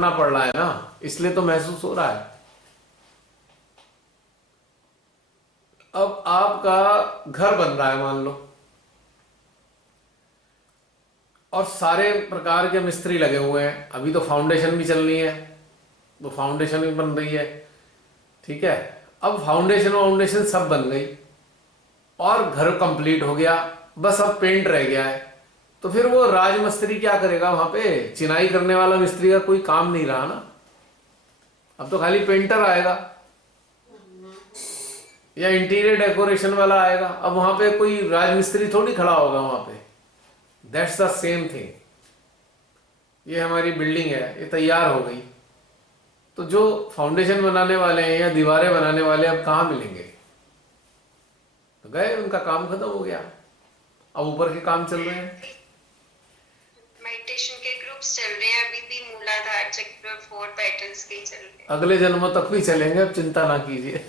करना पड़ रहा है ना, इसलिए तो महसूस हो रहा है। अब आपका घर बन रहा है मान लो, और सारे प्रकार के मिस्त्री लगे हुए हैं। अभी तो फाउंडेशन भी चलनी है, वो फाउंडेशन भी बन रही है। ठीक है, अब फाउंडेशन फाउंडेशन सब बन गई और घर कंप्लीट हो गया, बस अब पेंट रह गया है। तो फिर वो राज मिस्त्री क्या करेगा? वहां पे चिनाई करने वाला मिस्त्री का कोई काम नहीं रहा ना, अब तो खाली पेंटर आएगा या इंटीरियर डेकोरेशन वाला आएगा। अब वहां पे कोई राजमिस्त्री थोड़ी खड़ा होगा वहां पे। That's the same thing. ये हमारी बिल्डिंग है, ये तैयार हो गई, तो जो फाउंडेशन बनाने वाले हैं या दीवारें बनाने वाले अब कहाँ मिलेंगे? तो गए, उनका काम खत्म हो गया, अब ऊपर के काम चल रहे हैं। मेडिटेशन के ग्रुप्स चल रहे हैं अभी भी, मूलाधार चक्र 4 पैटर्न्स के ही चल रहे हैं। अगले जन्मों तक भी चलेंगे, अब चिंता ना कीजिए।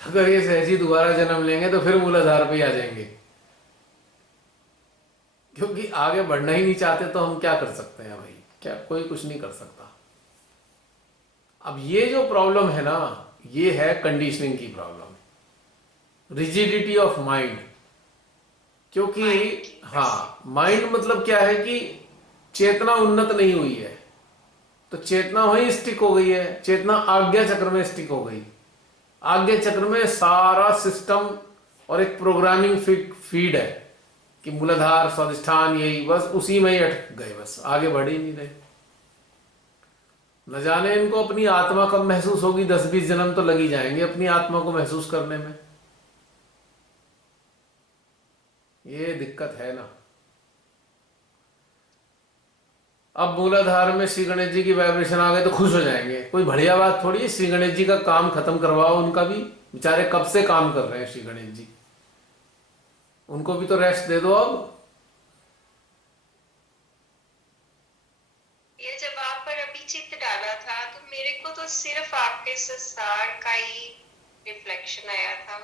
अगर ये सहजी दोबारा जन्म लेंगे तो फिर मूलाधार पे ही आ जाएंगे, क्योंकि आगे बढ़ना ही नहीं चाहते तो हम क्या कर सकते हैं भाई? क्या कोई कुछ नहीं कर सकता। अब ये जो प्रॉब्लम है ना, ये है कंडीशनिंग की प्रॉब्लम, रिजिडिटी ऑफ माइंड। क्योंकि माइंड की हाँ, वैसे। माइंड मतलब क्या है कि चेतना उन्नत नहीं हुई है, तो चेतना वहीं स्टिक हो गई है। चेतना आज्ञा चक्र में स्टिक हो गई। आज्ञा चक्र में सारा सिस्टम और एक प्रोग्रामिंग फीड है कि मूलाधार स्वाधिष्ठान, यही बस उसी में ही अटक गए, बस आगे बढ़ ही नहीं रहे। न जाने इनको अपनी आत्मा कब महसूस होगी, 10-20 जन्म तो लगी जाएंगे अपनी आत्मा को महसूस करने में। ये दिक्कत है ना। अब मूलाधार में श्री गणेश जी की वाइब्रेशन आ गए तो खुश हो जाएंगे, कोई बढ़िया बात थोड़ी है। श्री गणेश जी का काम खत्म करवाओ, उनका भी बेचारे कब से काम कर रहे हैं श्री गणेश जी, उनको भी तो रेस्ट दे दो अब। ये जब आप पर अभी चित्त डाला था तो मेरे को तो सिर्फ आपके संसार का ही रिफ्लेक्शन आया था।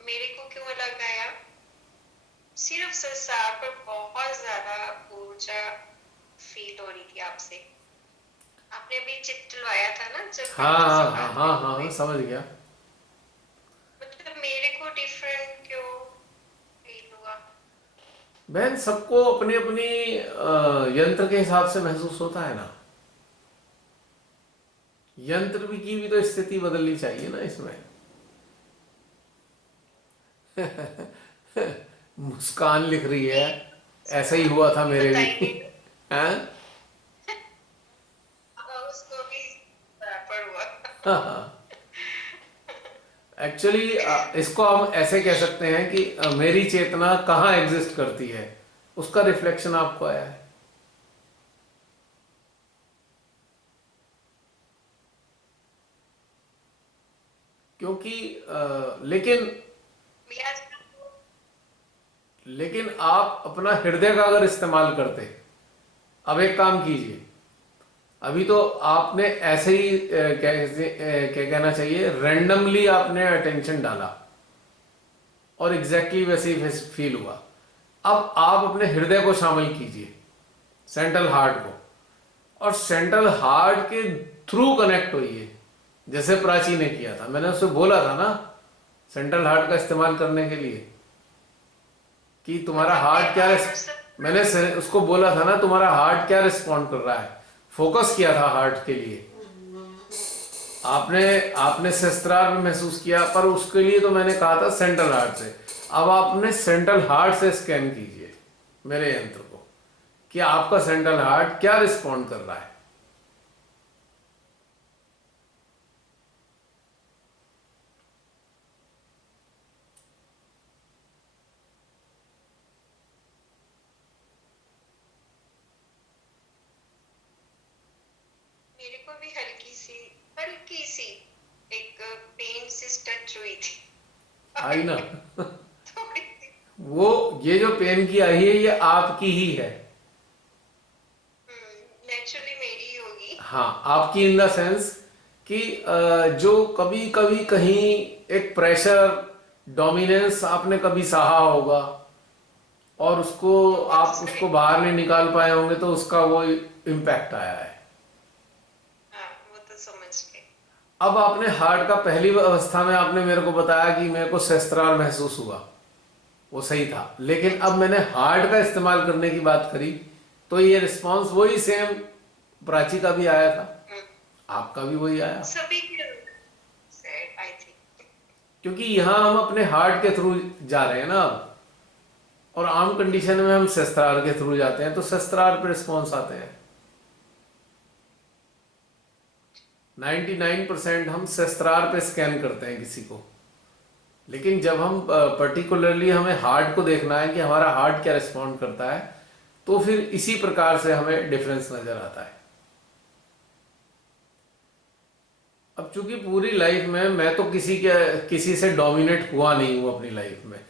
मेरे को क्यों अलग आया? सिर्फ संसार पर बहुत ज्यादा ऊर्जा फील हो रही थी आपसे। आपने अभी चित्त लवाया था ना जब हाँ हम किसी हाँ हाँ बात हाँ पे हाँ हुए, हाँ, समझ गया। मतलब मेरे को डिफरेंट क्यों फील हुआ? बहन, सबको अपनी अपनी यंत्र के हिसाब से महसूस होता है ना। यंत्र भी की भी तो स्थिति बदलनी चाहिए ना इसमें। मुस्कान लिख रही है, नहीं, ऐसा ही उसको हुआ था भी मेरे भी। बताएंगे। हैं? उसको भी बराबर हुआ। एक्चुअली इसको हम ऐसे कह सकते हैं कि मेरी चेतना कहाँ एग्जिस्ट करती है, उसका रिफ्लेक्शन आपको आया है। क्योंकि लेकिन मियाज लेकिन आप अपना हृदय का अगर इस्तेमाल करते, अब एक काम कीजिए। अभी तो आपने ऐसे ही क्या कहना चाहिए, रैंडमली आपने अटेंशन डाला और एग्जैक्टली वैसे ही फील हुआ। अब आप अपने हृदय को शामिल कीजिए, सेंट्रल हार्ट को, और सेंट्रल हार्ट के थ्रू कनेक्ट होइए, जैसे प्राची ने किया था। मैंने उससे बोला था ना सेंट्रल हार्ट का इस्तेमाल करने के लिए, कि तुम्हारा मतलब हार्ट क्या व्यवहार और सब। मैंने उसको बोला था ना, तुम्हारा हार्ट क्या रिस्पॉन्ड कर रहा है। फोकस किया था हार्ट के लिए। आपने आपने सहस्त्रार में महसूस किया, पर उसके लिए तो मैंने कहा था सेंट्रल हार्ट से। अब आपने सेंट्रल हार्ट से स्कैन कीजिए मेरे यंत्र को, कि आपका सेंट्रल हार्ट क्या रिस्पॉन्ड कर रहा है। मेरे को भी हल्की सी एक पेन से टच हुई थी। आई ना? थोड़ी सी। वो ये जो पेन की आई है, ये आपकी ही है। नेचुरली मेरी ही होगी। हाँ, आपकी इन द सेंस कि जो कभी कभी कहीं एक प्रेशर, डोमिनेंस आपने कभी सहा होगा, और उसको आप उसको बाहर नहीं निकाल पाए होंगे तो उसका वो इम्पैक्ट आया है। हाँ, वो तो समझ गए। अब आपने हार्ट का पहली अवस्था में आपने मेरे को बताया कि मेरे को सहस्त्रार महसूस हुआ, वो सही था, हाँ लेकिन अब जी। मैंने हार्ट का इस्तेमाल करने की बात करी तो ये रिस्पांस वही सेम प्राची का भी आया था, हम्म, आपका भी वही आया, सभी के आई थिंक। क्योंकि यहां हम अपने हार्ट के थ्रू जा रहे हैं ना अब, और आम कंडीशन में हम शस्त्रार के थ्रू जाते हैं तो शस्त्रार पे रिस्पॉन्स आते हैं। 99% हम शस्त्रार पे स्कैन करते हैं किसी को, लेकिन जब हम पर्टिकुलरली हमें हार्ट को देखना है कि हमारा हार्ट क्या रिस्पॉन्ड करता है, तो फिर इसी प्रकार से हमें डिफरेंस नजर आता है। अब चूंकि पूरी लाइफ में मैं तो किसी से डोमिनेट हुआ नहीं हूं अपनी लाइफ में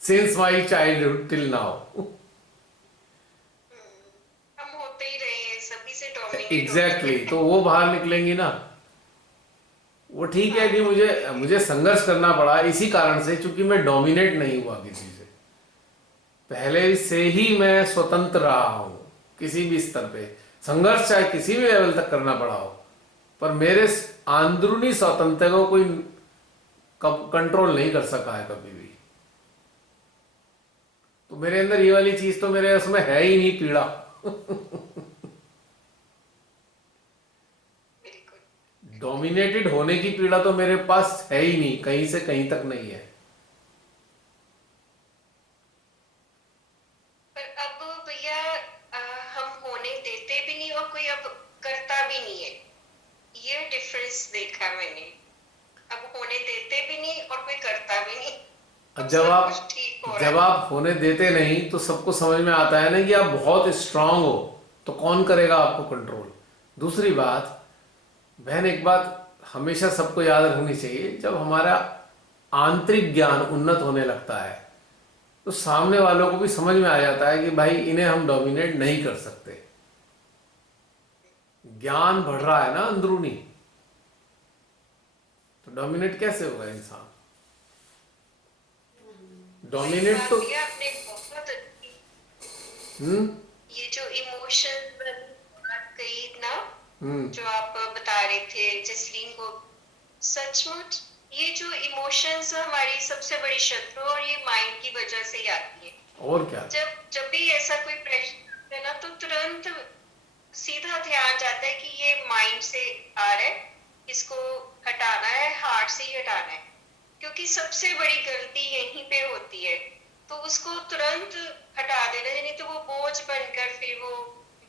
since my childhood till now. हम होते ही रहे हैं, सभी से डोमिनेट होते एग्जैक्टली हैं। तो वो बाहर निकलेंगी ना। वो ठीक है हाँ, कि वो मुझे तो है। मुझे संघर्ष करना पड़ा इसी कारण से, क्योंकि मैं डोमिनेट नहीं हुआ किसी से, पहले से ही मैं स्वतंत्र रहा हूं किसी भी स्तर पे। संघर्ष चाहे किसी भी लेवल तक करना पड़ा हो, पर मेरे अंदरूनी स्वतंत्रता को कोई कंट्रोल नहीं कर सका है कभी भी। तो मेरे अंदर ये वाली चीज तो मेरे उसमें है ही नहीं, पीड़ा। बिल्कुल। डोमिनेटेड होने की पीड़ा तो मेरे पास है ही नहीं, कहीं से कहीं तक नहीं है। पर अब भैया हम होने देते भी नहीं और कोई अब करता भी नहीं है, ये डिफरेंस देखा मैंने। अब होने देते भी नहीं और कोई करता भी नहीं, अब जब सब कुछ आप ठीक हो रहा जब है। आप होने देते नहीं तो सबको समझ में आता है ना कि आप बहुत स्ट्रांग हो, तो कौन करेगा आपको कंट्रोल। दूसरी बात, बहन, एक बात हमेशा सबको याद रखनी चाहिए, जब हमारा आंतरिक ज्ञान उन्नत होने लगता है तो सामने वालों को भी समझ में आ जाता है कि भाई इन्हें हम डोमिनेट नहीं कर सकते। ज्ञान बढ़ रहा है ना अंदरूनी, तो डोमिनेट कैसे होगा इंसान। वही डोमिनेट तो बात भैया आपने बहुत अच्छी, हम्म ये जो इमोशन बात कही ना, हम्म जो आप बता रहे थे जसलीन को, सचमुच ये जो इमोशंस हमारी सबसे बड़ी शत्रु और ये माइंड की वजह से ही आती है। और क्या। जब जब भी ऐसा कोई प्रेशर है ना, तो तुरंत सीधा ध्यान जाता है कि ये माइंड से आ रहा है, इसको हटाना है, हार्ट से ही हटाना है, क्योंकि सबसे बड़ी गलती यहीं पे होती है। तो उसको तुरंत हटा देना है, नहीं तो वो बोझ बनकर फिर वो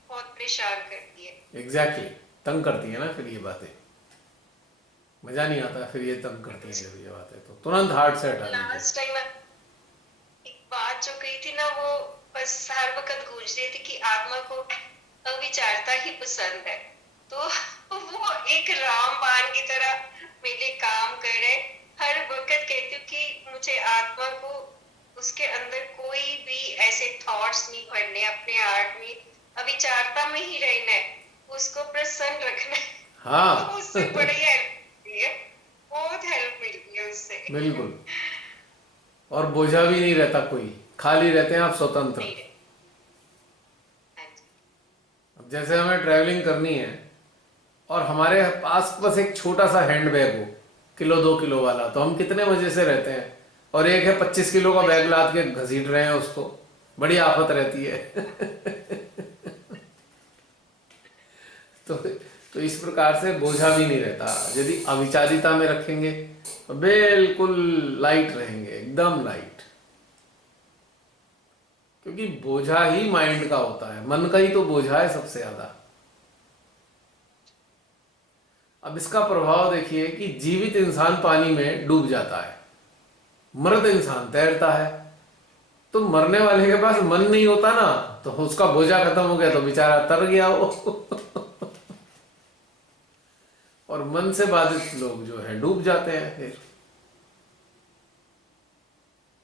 बहुत परेशान करती है। एग्जैक्टली तंग करती है ना फिर ये बातें, मजा नहीं आता फिर ये तंग करती हैं जब ये बातें, तो तुरंत हार्ट से हटा दीजिए। लास्ट टाइम एक बात जो कही थी ना, वो बस हर वक्त गूंज रही थी कि आत्मा को अविचारता ही पसंद है। तो वो एक रामबाण की तरह मेरे काम करे। हर वक्त कहती हूँ कि मुझे आत्मा को उसके अंदर कोई भी ऐसे थॉट्स नहीं भरने, अपने आर्ट में अविचारता में ही रहना है, उसको प्रसन्न रखना है। तो हाँ उससे बड़ी हेल्प मिलती है, बहुत हेल्प मिलती है उससे। बिल्कुल। और बोझा भी नहीं रहता कोई, खाली रहते हैं आप स्वतंत्र। नहीं रहे। हाँ जी। अब जैसे हमें ट्रैवलिंग करनी है और हमारे पास बस एक छोटा सा हैंड बैग हो, किलो 2 किलो वाला, तो हम कितने मजे से रहते हैं। और एक है 25 किलो का बैग लाद के घसीट रहे हैं उसको, बड़ी आफत रहती है तो तो इस प्रकार से बोझा भी नहीं रहता। यदि अविचारिता में रखेंगे तो बिल्कुल लाइट रहेंगे, एकदम लाइट, क्योंकि बोझा ही माइंड का होता है, मन का ही तो बोझा है सबसे ज्यादा। अब इसका प्रभाव देखिए कि जीवित इंसान पानी में डूब जाता है, मृत इंसान तैरता है। तो मरने वाले के पास मन नहीं होता ना, तो उसका बोझा खत्म हो गया तो बेचारा तर गया वो और मन से बाधित लोग जो है डूब जाते हैं फिर,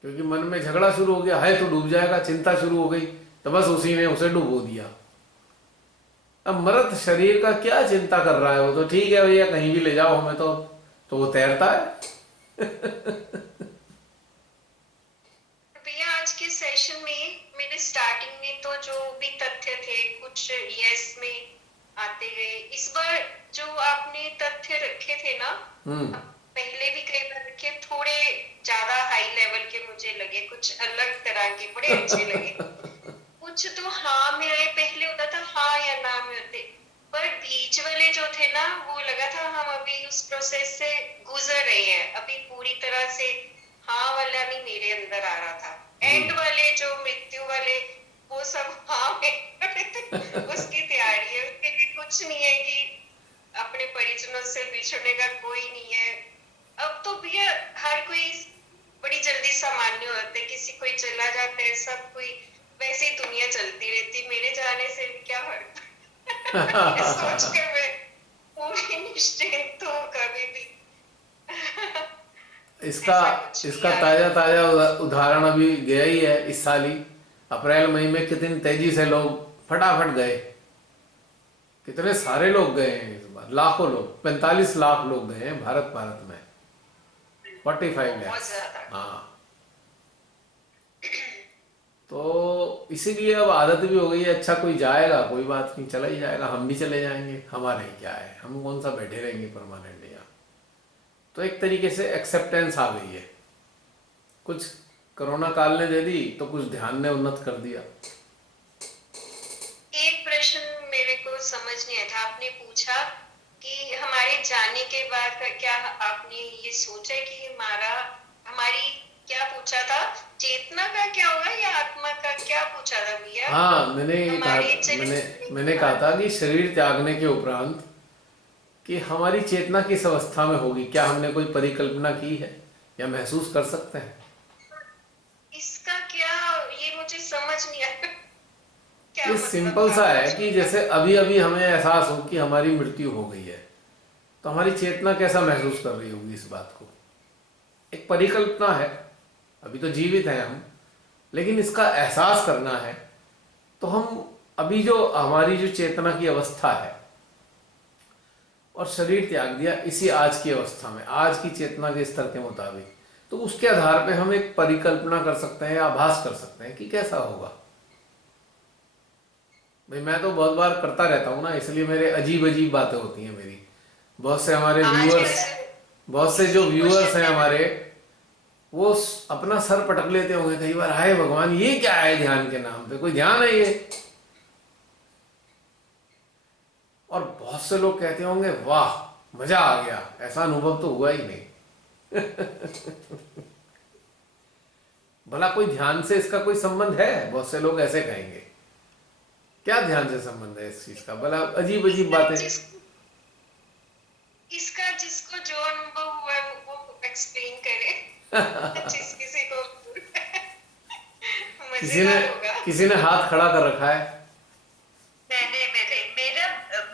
क्योंकि मन में झगड़ा शुरू हो गया है तो डूब जाएगा, चिंता शुरू हो गई तो बस उसी ने उसे डुबो दिया। अब मृत शरीर का क्या चिंता कर रहा है, वो तो ठीक है भैया कहीं भी ले जाओ हमें, तो वो तैरता है भैया आज के मैंने स्टार्टिंग में तो जो भी तथ्य थे कुछ यस में आते गए। इस बार जो आपने तथ्य रखे थे ना, हम्म। पहले भी कई बार रखे, थोड़े ज्यादा हाई लेवल के मुझे लगे, कुछ अलग तरह के बड़े अच्छे लगे। कुछ तो हाँ में आए, पहले होता था हाँ या ना में होते, पर बीच वाले जो थे ना वो लगा था हम अभी उस प्रोसेस से गुजर रहे हैं, अभी पूरी तरह से हाँ वाला नहीं मेरे अंदर आ रहा था। एंड वाले जो मृत्यु वाले वो सब हाँ में उसकी तैयारी है, उसके लिए कुछ नहीं है कि अपने परिजनों से बिछड़ने का कोई नहीं है। अब तो भैया हर कोई बड़ी जल्दी सामान्य होते, किसी कोई चला जाता है, सब कोई वैसे ही दुनिया चलती रहती, मेरे जाने से भी क्या फर्क ये सोच कर मैं पूरी निश्चिंत हूँ कभी भी इसका ऐसा कुछ नहीं इसका आ ताजा रहा। ताजा उदाहरण अभी गया ही है इस साल ही। अप्रैल मई में कितनी तेजी से लोग फटाफट गए, कितने सारे लोग गए हैं इस बार, लाखों लोग, 45 लाख लोग गए हैं भारत भारत में, 45 बहुत लैक्स। ज्यादा। हाँ, तो इसीलिए अब आदत भी हो गई है, अच्छा कोई जाएगा कोई बात नहीं, चला ही जाएगा, हम भी चले जाएंगे, हमारा ही क्या है, हम कौन सा बैठे रहेंगे परमानेंट यहाँ। तो एक तरीके से एक्सेप्टेंस आ गई है, कुछ कोरोना काल ने दे दी तो कुछ ध्यान ने उन्नत कर दिया। एक प्रश्न मेरे को समझ नहीं आया था, आपने पूछा कि हमारे जाने के बाद का क्या, आपने ये सोचा कि हमारा हमारी क्या पूछा था, चेतना का क्या होगा या आत्मा का क्या पूछा था भैया? हाँ, मैंने ये कहा, हमारे चले मैंने जाने के मैंने कहा बाद। था कि शरीर त्यागने के उपरांत कि हमारी चेतना किस अवस्था में होगी, क्या हमने कोई परिकल्पना की है या महसूस कर सकते हैं। इसका क्या, ये मुझे समझ नहीं आया क्या ये मतलब सिंपल था सा है कि पूछने का? जैसे अभी अभी हमें एहसास हो कि हमारी मृत्यु हो गई है, तो हमारी चेतना कैसा महसूस कर रही होगी इस बात को। एक परिकल्पना है, अभी तो जीवित हैं हम, लेकिन इसका एहसास करना है। तो हम अभी जो हमारी जो चेतना की अवस्था है और शरीर त्याग दिया इसी आज की अवस्था में, आज की चेतना के स्तर के मुताबिक, तो उसके आधार पे हम एक परिकल्पना कर सकते हैं या आभास कर सकते हैं कि कैसा होगा। भाई मैं तो बहुत बार करता रहता हूँ ना, इसलिए मेरे अजीब अजीब बातें होती हैं मेरी। बहुत से हमारे आज व्यूअर्स, कैसे बहुत से जो इसी व्यूअर्स क्वेश्चन हैं पे मैं, हमारे, वो अपना सर पटक लेते होंगे कई बार, हाय भगवान ये क्या है, ध्यान के नाम पे कोई ध्यान है ये। और बहुत से लोग कहते होंगे वाह मजा आ गया, ऐसा अनुभव तो हुआ ही नहीं। भला कोई ध्यान से इसका कोई संबंध है? बहुत से लोग ऐसे कहेंगे, क्या ध्यान से संबंध है इस चीज का, भला अजीब अजीब इसका बातें। इसका जिसको जो अनुभव हुआ है वो एक्सप्लेन करे जिस किसी को किसी ने मजेदार होगा। किसी ने हाथ खड़ा कर रखा है। मैंने मेरा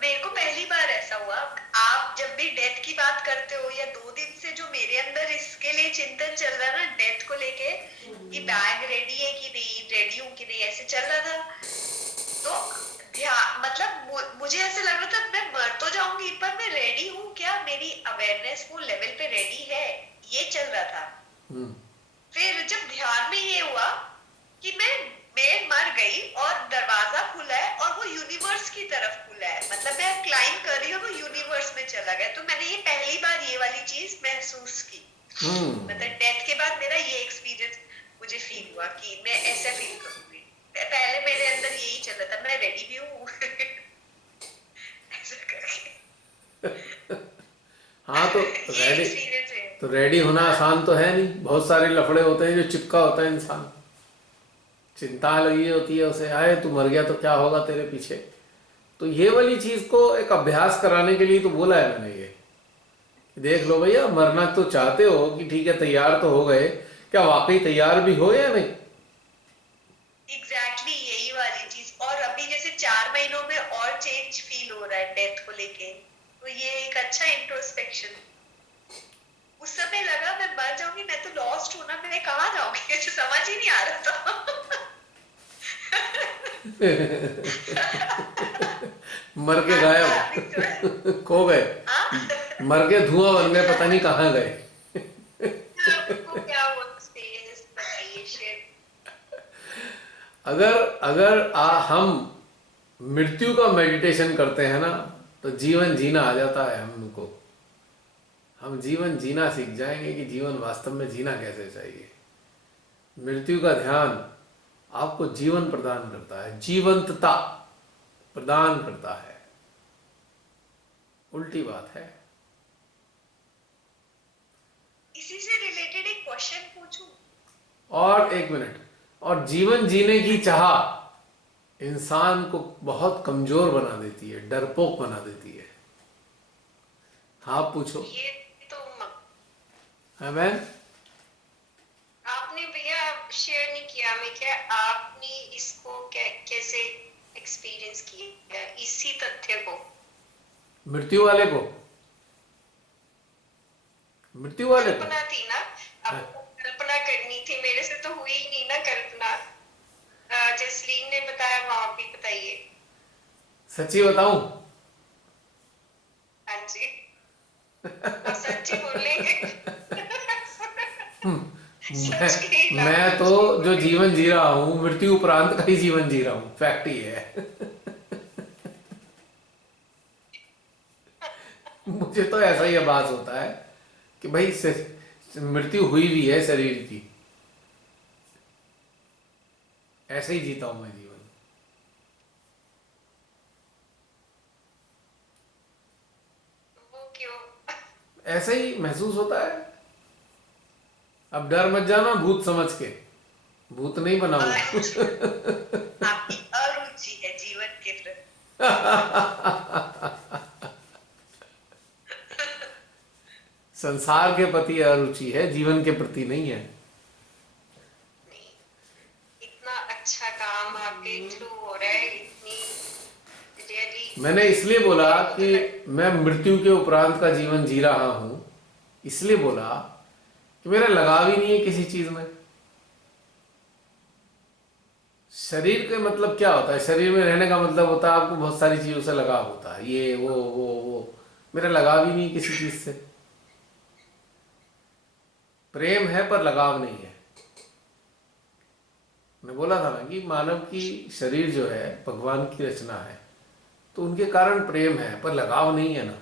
मेरे को पहली बार ऐसा हुआ। आप जब भी डेथ की बात करते हो, या 2 दिन से जो मेरे अंदर इसके लिए चिंतन चल रहा है ना डेथ को लेके, कि बैग रेडी है कि नहीं, रेडी हूँ कि नहीं, ऐसे चल रहा था। तो ध्यान मतलब मुझे ऐसे लग रहा था मैं मर तो जाऊंगी पर मैं रेडी हूँ क्या, मेरी अवेयरनेस वो लेवल पे रेडी है, ये चल रहा था। हम्म। फिर जब ध्यान में ये हुआ कि मैं मर गई और दरवाजा खुला है और वो यूनिवर्स की तरफ खुला है, मतलब मैं क्लाइंब कर रही हूँ, वो यूनिवर्स में चला गया। तो मैंने ये पहली बार ये वाली चीज महसूस की। मतलब डेथ के बाद मेरा ये एक्सपीरियंस मुझे फील हुआ कि मैं ऐसा फील करूंगी। पहले मेरे अंदर यही चल रहा था, मैं रेडी भी हूँ ऐसा करके। हाँ तो ये रेडी, एक्सपीरियंस है। तो रेडी होना आसान तो है नहीं, बहुत सारे लफड़े होते हैं जो चिपका होता है इंसान, चिंता लगी होती है उसे, आए तू मर गया तो क्या होगा तेरे पीछे। तो ये वाली चीज को एक अभ्यास कराने के लिए तो बोला है मैंने ये, देख लो भैया मरना तो चाहते हो कि ठीक है तैयार तो हो गए, क्या वाकई तैयार भी हो या नहीं। एग्जैक्टली यही वाली चीज। और अभी जैसे 4 महीनों में और चेंज फील हो रहा है डेथ को लेके, तो ये एक अच्छा इंट्रोस्पेक्शन। उस समय लगा मैं मर जाऊंगी, मैं तो लॉस्ट हूं ना, मैं कहाँ जाऊंगी मुझे समझ ही नहीं आ रहा था मर के गायब खो गए, मर के धुआं बन गए, पता नहीं कहाँ गए। आपको क्या वो एक्सपीरियंस बताइए शेयर। अगर अगर हम मृत्यु का मेडिटेशन करते हैं ना, तो जीवन जीना आ जाता है हमको। हम जीवन जीना सीख जाएंगे कि जीवन वास्तव में जीना कैसे चाहिए। मृत्यु का ध्यान आपको जीवन प्रदान करता है, जीवंतता प्रदान करता है। उल्टी बात है। इसी से रिलेटेड एक क्वेश्चन पूछूं? और एक मिनट, और जीवन जीने की चाह इंसान को बहुत कमजोर बना देती है, डरपोक बना देती है। हाँ पूछो। ये तो है बहन? आपने भैया शेयर नहीं किया मैं क्या, आपने इसको कैसे एक्सपीरियंस किया इसी तथ्य को? मृत्यु वाले को, मृत्यु वाले को कल्पना थी ना, आपको कल्पना करनी थी, मेरे से तो हुई ही नहीं ना कल्पना। जसलीन ने बताया, आप भी बताइए। सच्ची बताऊं? हाँ जी, आप सच्ची बोलेंगे? मैं तो जो जीवन जी रहा हूं, मृत्यु उपरांत का ही जीवन जी रहा हूं, फैक्ट ही है। मुझे तो ऐसा ही आभास होता है कि भाई मृत्यु हुई भी है शरीर की, ऐसे ही जीता हूं मैं जीवन। वो क्यों? ऐसे ही महसूस होता है। अब डर मत जाना भूत समझ के, भूत नहीं बनाऊं। आपकी अरुचि है जीवन के प्रति। संसार के प्रति अरुचि है, जीवन के प्रति नहीं है। नहीं, इतना अच्छा काम आपके थ्रू हो रहा है, इतनी रियली। मैंने इसलिए बोला कि मैं मृत्यु के उपरांत का जीवन जी रहा हूं, इसलिए बोला कि मेरा लगाव ही नहीं है किसी चीज में। शरीर के मतलब क्या होता है? शरीर में रहने का मतलब होता है आपको बहुत सारी चीजों से लगाव होता है, ये वो। मेरा लगाव ही नहीं किसी चीज से। प्रेम है पर लगाव नहीं है। मैं बोला था ना कि मानव की शरीर जो है भगवान की रचना है, तो उनके कारण प्रेम है पर लगाव नहीं है ना।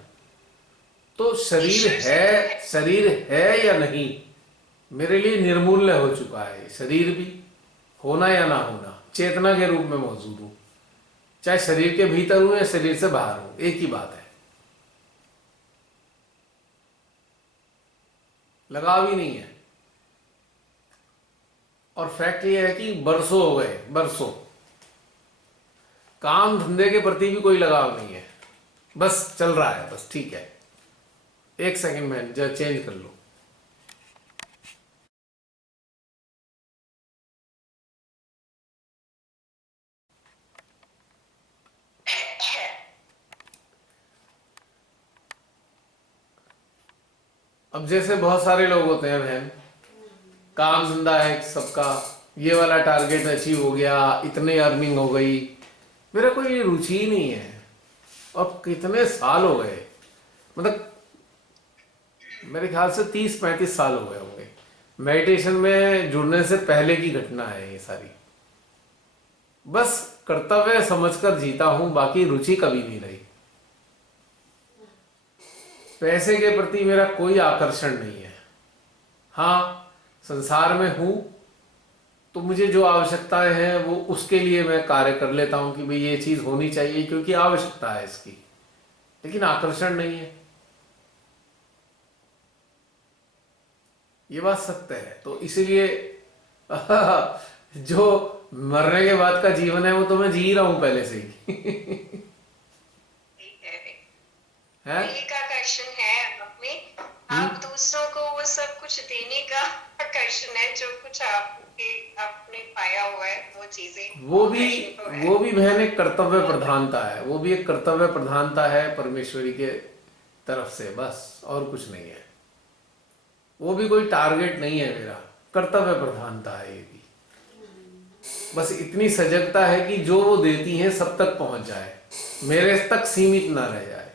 तो शरीर है या नहीं, मेरे लिए निर्मूल्य हो चुका है। शरीर भी होना या ना होना, चेतना के रूप में मौजूद हूं, चाहे शरीर के भीतर हूं या शरीर से बाहर हूं, एक ही बात है। लगाव ही नहीं है। और फैक्ट ये है कि बरसों हो गए, बरसों काम धंधे के प्रति भी कोई लगाव नहीं है, बस चल रहा है, बस ठीक है। एक सेकंड में जरा चेंज कर लो। अब जैसे बहुत सारे लोग होते हैं बहन, काम धंधा है सबका, ये वाला टारगेट अचीव हो गया, इतने अर्निंग हो गई, मेरा कोई रुचि ही नहीं है। अब कितने साल हो गए, मतलब मेरे ख्याल से 30-35 साल हो गए होंगे। मेडिटेशन में जुड़ने से पहले की घटना है ये सारी। बस कर्तव्य समझकर जीता हूं, बाकी रुचि कभी नहीं रही। पैसे के प्रति मेरा कोई आकर्षण नहीं है। हाँ, संसार में हूं तो मुझे जो आवश्यकताएं हैं वो उसके लिए मैं कार्य कर लेता हूं कि भाई ये चीज होनी चाहिए क्योंकि आवश्यकता है इसकी, लेकिन आकर्षण नहीं है। ये बात सत्य है। तो इसीलिए जो मरने के बाद का जीवन है वो तो मैं जी रहा हूं पहले से ही। है? एक आकर्षण है आप में, आप दूसरों को वो सब कुछ देने का आकर्षण है, जो कुछ आपने पाया हुआ है वो चीजें, वो भी बहन एक कर्तव्य प्रधानता है, वो भी एक कर्तव्य प्रधानता है परमेश्वरी के तरफ से, बस और कुछ नहीं है। वो भी कोई टारगेट नहीं है मेरा, कर्तव्य प्रधानता है ये भी। बस इतनी सजगता है कि जो वो देती हैं सब तक पहुंच जाए, मेरे तक सीमित ना रह जाए,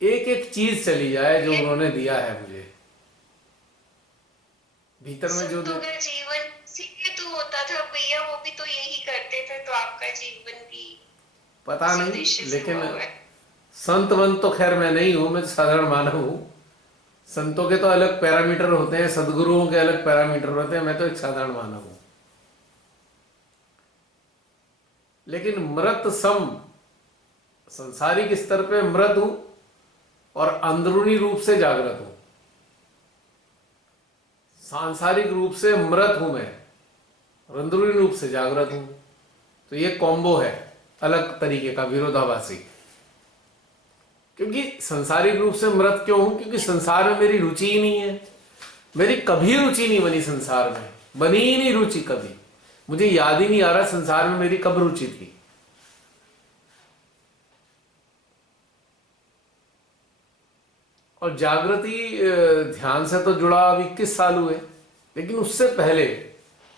एक एक चीज चली जाए जो उन्होंने दिया है मुझे भीतर में। जो तो अगर जीवन से हेतु होता होता था भैया, वो भी तो यही करते थे, तो आपका जीवन भी पता उसी नहीं, उद्देश्य से लेकिन हुआ हुआ है। संत वंत तो खैर मैं नहीं हूं, मैं तो साधारण मानव हूं। संतों के तो अलग पैरामीटर होते हैं, सदगुरुओं के अलग पैरामीटर होते हैं, मैं तो एक साधारण मानव हूं। लेकिन मृत सम, सांसारिक स्तर पे मृत हूं और अंदरूनी रूप से जागृत हूं। सांसारिक रूप से मृत हूं मैं और अंदरूनी रूप से जागृत हूं। तो ये कॉम्बो है अलग तरीके का, विरोधाभासी। क्योंकि सांसारिक रूप से मृत क्यों हूं? क्योंकि संसार में मेरी रुचि ही नहीं है। मेरी कभी रुचि नहीं बनी संसार में, बनी ही नहीं रुचि कभी। मुझे याद ही नहीं आ रहा संसार में मेरी कब रुचि थी। और जागृति ध्यान से तो जुड़ा अब 21 साल हुए, लेकिन उससे पहले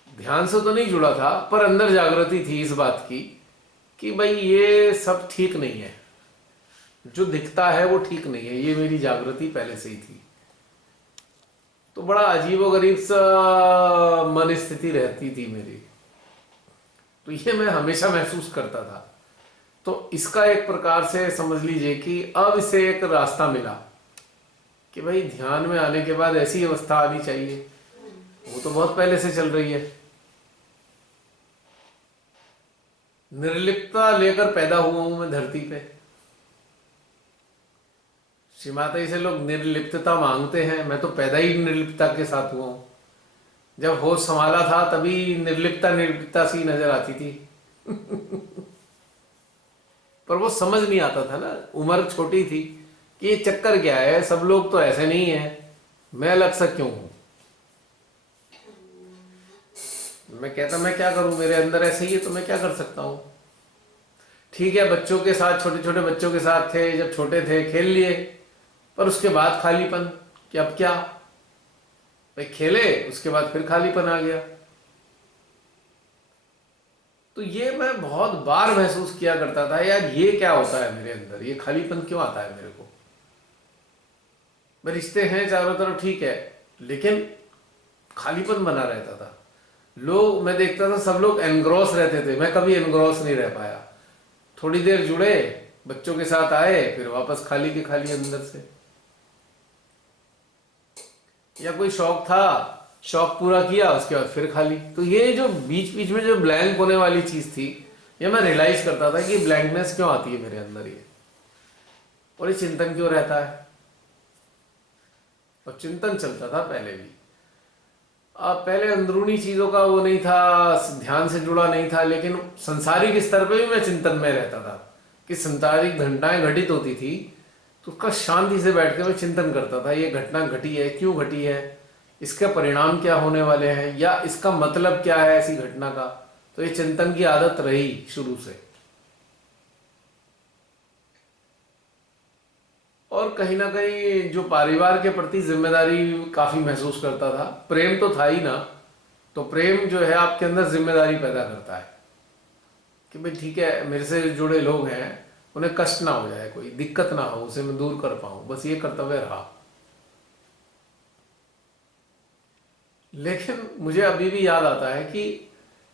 ध्यान से तो नहीं जुड़ा था, पर अंदर जागृति थी इस बात की कि भाई ये सब ठीक नहीं है, जो दिखता है वो ठीक नहीं है। ये मेरी जागृति पहले से ही थी। तो बड़ा अजीबोगरीब सा मन स्थिति रहती थी मेरी। तो ये मैं हमेशा महसूस करता था। तो इसका एक प्रकार से समझ लीजिए कि अब इसे एक रास्ता मिला कि भाई ध्यान में आने के बाद ऐसी अवस्था आनी चाहिए। वो तो बहुत पहले से चल रही है। निर्लिप्तता लेकर पैदा हुआ हूं मैं धरती पे। श्री माता जी से लोग निर्लिप्तता मांगते हैं, मैं तो पैदा ही निर्लिप्तता के साथ हुआ हूं। जब होश संभाला था तभी निर्लिप्तता निर्लिप्तता सी नजर आती थी। पर वो समझ नहीं आता था ना, उम्र छोटी थी कि ये चक्कर क्या है, सब लोग तो ऐसे नहीं है, मैं अलग सा क्यों हूं। मैं कहता मैं क्या करूं, मेरे अंदर ऐसे ही है तो मैं क्या कर सकता हूं। ठीक है, बच्चों के साथ, छोटे छोटे बच्चों के साथ थे, जब छोटे थे खेल लिए, पर उसके बाद खालीपन कि अब क्या। भाई खेले, उसके बाद फिर खालीपन आ गया। तो ये मैं बहुत बार महसूस किया करता था, यार ये क्या होता है मेरे अंदर, ये खालीपन क्यों आता है मेरे को। रिश्ते हैं चारों तरफ ठीक है, लेकिन खालीपन बना रहता था। लोग, मैं देखता था सब लोग एनग्रॉस रहते थे, मैं कभी एनग्रॉस नहीं रह पाया। थोड़ी देर जुड़े, बच्चों के साथ आए, फिर वापस खाली के खाली अंदर से। या कोई शौक था, शौक पूरा किया, उसके बाद फिर खाली। तो ये जो बीच बीच में जो ब्लैंक होने वाली चीज थी, ये मैं रियलाइज करता था कि ब्लैंकनेस क्यों आती है मेरे अंदर ये, और ये चिंतन क्यों रहता है। और चिंतन चलता था पहले भी। अब पहले अंदरूनी चीजों का वो नहीं था, ध्यान से जुड़ा नहीं था, लेकिन संसारिक स्तर पे भी मैं चिंतन में रहता था कि संसारिक घटनाएं घटित होती थी तो उसका शांति से बैठ के मैं चिंतन करता था, ये घटना घटी है, क्यों घटी है, इसके परिणाम क्या होने वाले हैं, या इसका मतलब क्या है ऐसी घटना का। तो ये चिंतन की आदत रही शुरू से। और कहीं ना कहीं जो परिवार के प्रति जिम्मेदारी काफी महसूस करता था। प्रेम तो था ही ना, तो प्रेम जो है आपके अंदर जिम्मेदारी पैदा करता है कि भाई ठीक है, मेरे से जुड़े लोग हैं, उन्हें कष्ट ना हो जाए, कोई दिक्कत ना हो, उसे मैं दूर कर पाऊं, बस ये कर्तव्य रहा। लेकिन मुझे अभी भी याद आता है कि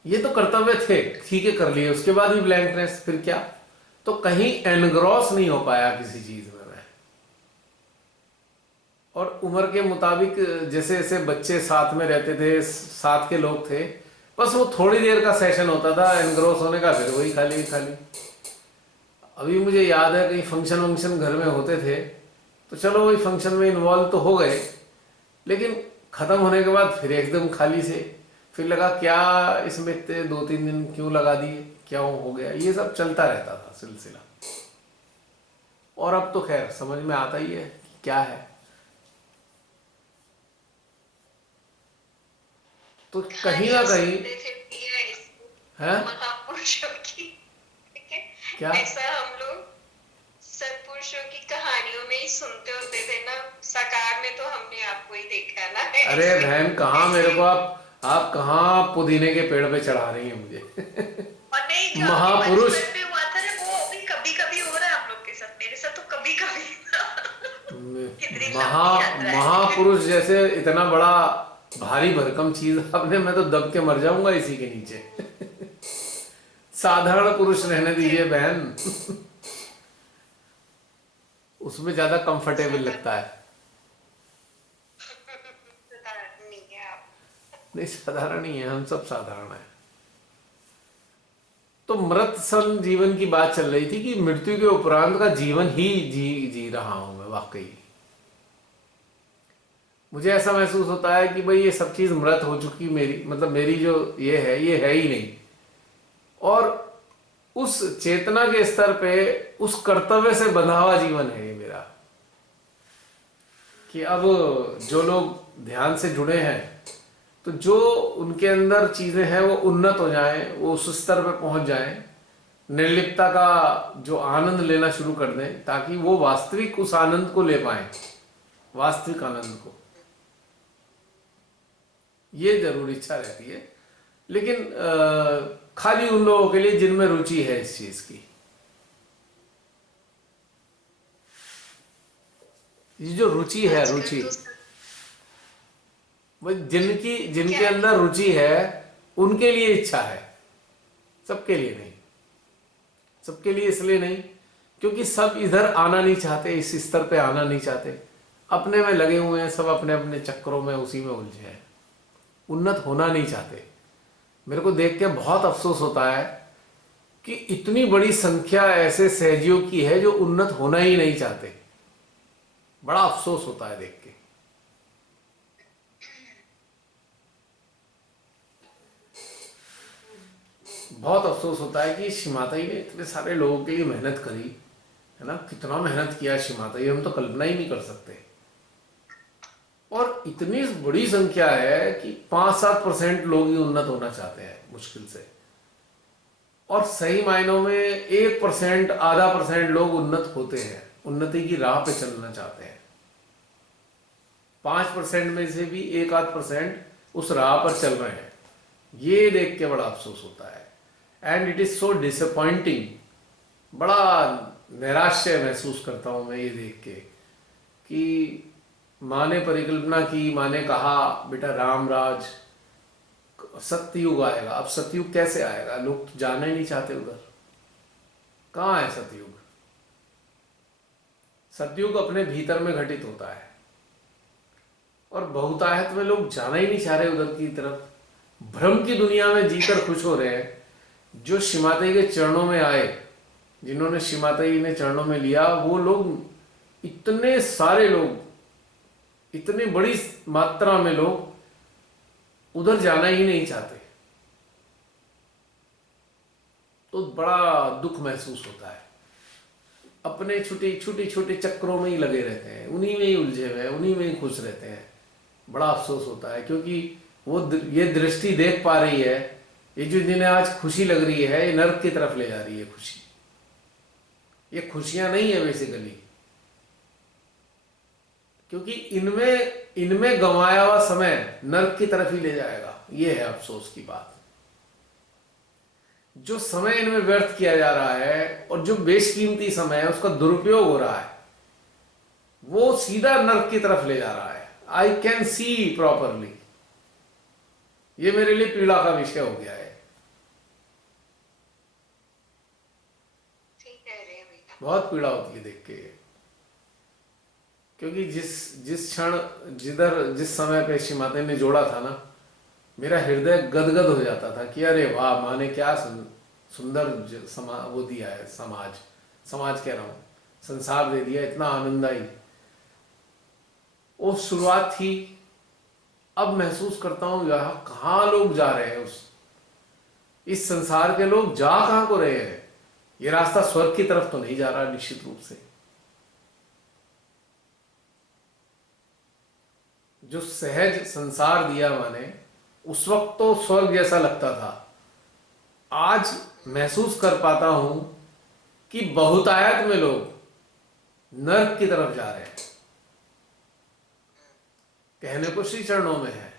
ये तो कर्तव्य थे, ठीक है कर लिए, उसके बाद भी ब्लैंकनेस, फिर क्या। तो कहीं एनग्रॉस नहीं हो पाया किसी चीज में मैं। और उम्र के मुताबिक जैसे जैसे बच्चे साथ में रहते थे, साथ के लोग थे, बस वो थोड़ी देर का सेशन होता था एनग्रॉस होने का, फिर वही खाली खाली। अभी मुझे याद है कहीं फंक्शन वंक्शन घर में होते थे तो चलो वही फंक्शन में इन्वॉल्व तो हो गए, लेकिन खत्म होने के बाद फिर एकदम खाली से। फिर लगा क्या इसमें इतने 2-3 दिन क्यों लगा दिए, क्या हो गया। ये सब चलता रहता था सिलसिला। और अब तो खैर समझ में आता ही है कि क्या है। तो कहीं ना कहीं है महापुरुषों की, ठीक है, क्या, ऐसा हम लोग सत्पुरुषों की कहानियों में ही सुनते होते थे ना। साकार में तो हमने आपको ही देखा ना। अरे बहन कहाँ मेरे को आप कहाँ पुदीने के पेड़ पे चढ़ा रही हैं मुझे। और नहीं, जो महापुरुष बचपन में हुआ था ना, वो भी कभी कभी हो रहा है हम लोग के साथ, मेरे साथ तो कभी कभी। कितनी लंबी यात्रा है। महापुरुष जैसे इतना बड़ा भारी भरकम चीज आपने, मैं तो दब के मर जाऊंगा इसी के नीचे। साधारण पुरुष रहने दीजिए बहन। उसमें ज्यादा कंफर्टेबल लगता है। साधारण नहीं है आप। नहीं, साधारण ही है, हम सब साधारण है। तो मृत सन जीवन की बात चल रही थी कि मृत्यु के उपरांत का जीवन ही जी रहा हूं मैं वाकई। मुझे ऐसा महसूस होता है कि भाई ये सब चीज मृत हो चुकी, मेरी मतलब मेरी जो ये है ही नहीं। और उस चेतना के स्तर पे उस कर्तव्य से बंधा हुआ जीवन है ये मेरा, कि अब जो लोग ध्यान से जुड़े हैं तो जो उनके अंदर चीजें हैं वो उन्नत हो जाएं, वो उस स्तर पे पहुंच जाएं, निर्लिप्तता का जो आनंद लेना शुरू कर दें, ताकि वो वास्तविक उस आनंद को ले पाए, वास्तविक आनंद को। ये जरूर इच्छा रहती है, लेकिन खाली उन लोगों के लिए जिनमें रुचि है इस चीज की। ये जो रुचि है, आजकल रुचि, तो वो जिनके क्या है? अंदर रुचि है उनके लिए इच्छा है, सबके लिए नहीं। सबके लिए इसलिए नहीं क्योंकि सब इधर आना नहीं चाहते, इस स्तर पे आना नहीं चाहते, अपने में लगे हुए हैं, सब अपने अपने चक्रों में उसी में उलझे हैं, उन्नत होना नहीं चाहते। मेरे को देख के बहुत अफसोस होता है कि इतनी बड़ी संख्या ऐसे सहजियों की है जो उन्नत होना ही नहीं चाहते। बड़ा अफसोस होता है देख के। बहुत अफसोस होता है कि शिमाताई ने इतने सारे लोगों के लिए मेहनत करी है ना, कितना मेहनत किया शिमाताई, हम तो कल्पना ही नहीं कर सकते। और इतनी बड़ी संख्या है कि 5-7% लोग ही उन्नत होना चाहते हैं मुश्किल से, और सही मायनों में 1%, आधा परसेंट लोग उन्नत होते हैं, उन्नति की राह पे चलना चाहते हैं। 5% में से भी 1-8% उस राह पर चल रहे हैं। ये देख के बड़ा अफसोस होता है, and it is so disappointing. बड़ा निराश्य महसूस करता हूं मैं ये देख के कि माँ ने परिकल्पना की, माँ ने कहा बेटा राम राज, सत्ययुग आएगा। अब सत्ययुग कैसे आएगा? लोग तो जाना ही नहीं चाहते उधर। कहाँ है सतयुग? सतयुग अपने भीतर में घटित होता है, और बहुतायत में लोग जाना ही नहीं चाह रहे उधर की तरफ। भ्रम की दुनिया में जीकर खुश हो रहे हैं। जो शिमाताई के चरणों में आए, जिन्होंने शिमाताई ने चरणों में लिया, वो लोग, इतने सारे लोग, इतनी बड़ी मात्रा में लोग उधर जाना ही नहीं चाहते। तो बड़ा दुख महसूस होता है। अपने छोटे छोटे छोटे चक्रों में ही लगे रहते हैं, उन्हीं में ही उलझे हुए हैं, उन्हीं में ही खुश रहते हैं। बड़ा अफसोस होता है, क्योंकि वो ये दृष्टि देख पा रही है, ये जो जिन्हें आज खुशी लग रही है, ये नर्क की तरफ ले जा रही है खुशी। ये खुशियां नहीं है बेसिकली, क्योंकि इनमें गंवाया हुआ समय नर्क की तरफ ही ले जाएगा। ये है अफसोस की बात। जो समय इनमें व्यर्थ किया जा रहा है और जो बेशकीमती समय है उसका दुरुपयोग हो रहा है, वो सीधा नर्क की तरफ ले जा रहा है। I can see properly. ये मेरे लिए पीड़ा का विषय हो गया है। ठीक कह रहे हैं भैया। बहुत पीड़ा होती है देख के, क्योंकि जिस क्षण जिस समय पे शिमाताई ने जोड़ा था ना, मेरा हृदय गदगद हो जाता था कि अरे वाह, माँ ने क्या सुंदर वो दिया है, समाज कह रहा हूं, संसार दे दिया, इतना आनंददायी वो शुरुआत थी। अब महसूस करता हूं यहां कहां लोग जा रहे हैं, इस संसार के लोग जा कहां को रहे हैं। ये रास्ता स्वर्ग की तरफ तो नहीं जा रहा निश्चित रूप से। जो सहज संसार दिया मैंने, उस वक्त तो स्वर्ग जैसा लगता था। आज महसूस कर पाता हूं कि बहुतायत में लोग नर्क की तरफ जा रहे हैं। कहने को श्री चरणों में है,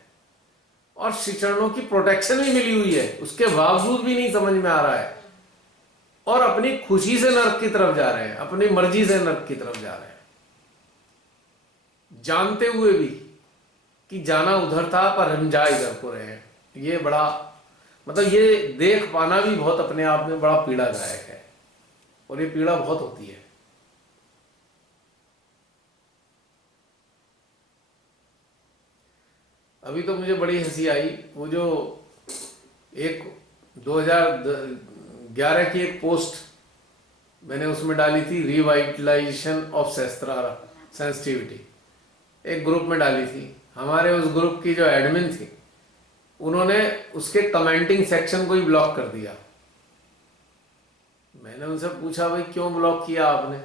और श्री चरणों की प्रोटेक्शन भी मिली हुई है, उसके बावजूद भी नहीं समझ में आ रहा है, और अपनी खुशी से नर्क की तरफ जा रहे हैं, अपनी मर्जी से नर्क की तरफ जा रहे हैं, जानते हुए भी। कि जाना उधर था पर हम जा इधर को रहे हैं। ये बड़ा, मतलब ये देख पाना भी बहुत अपने आप में बड़ा पीड़ादायक है, और ये पीड़ा बहुत होती है। अभी तो मुझे बड़ी हंसी आई, वो जो एक 2011 की एक पोस्ट मैंने उसमें डाली थी, रिवाइटलाइजेशन ऑफ शस्त्रारा सेंसिटिविटी, एक ग्रुप में डाली थी। हमारे उस ग्रुप की जो एडमिन थी, उन्होंने उसके कमेंटिंग सेक्शन को ही ब्लॉक कर दिया। मैंने उनसे पूछा, भाई क्यों ब्लॉक किया आपने?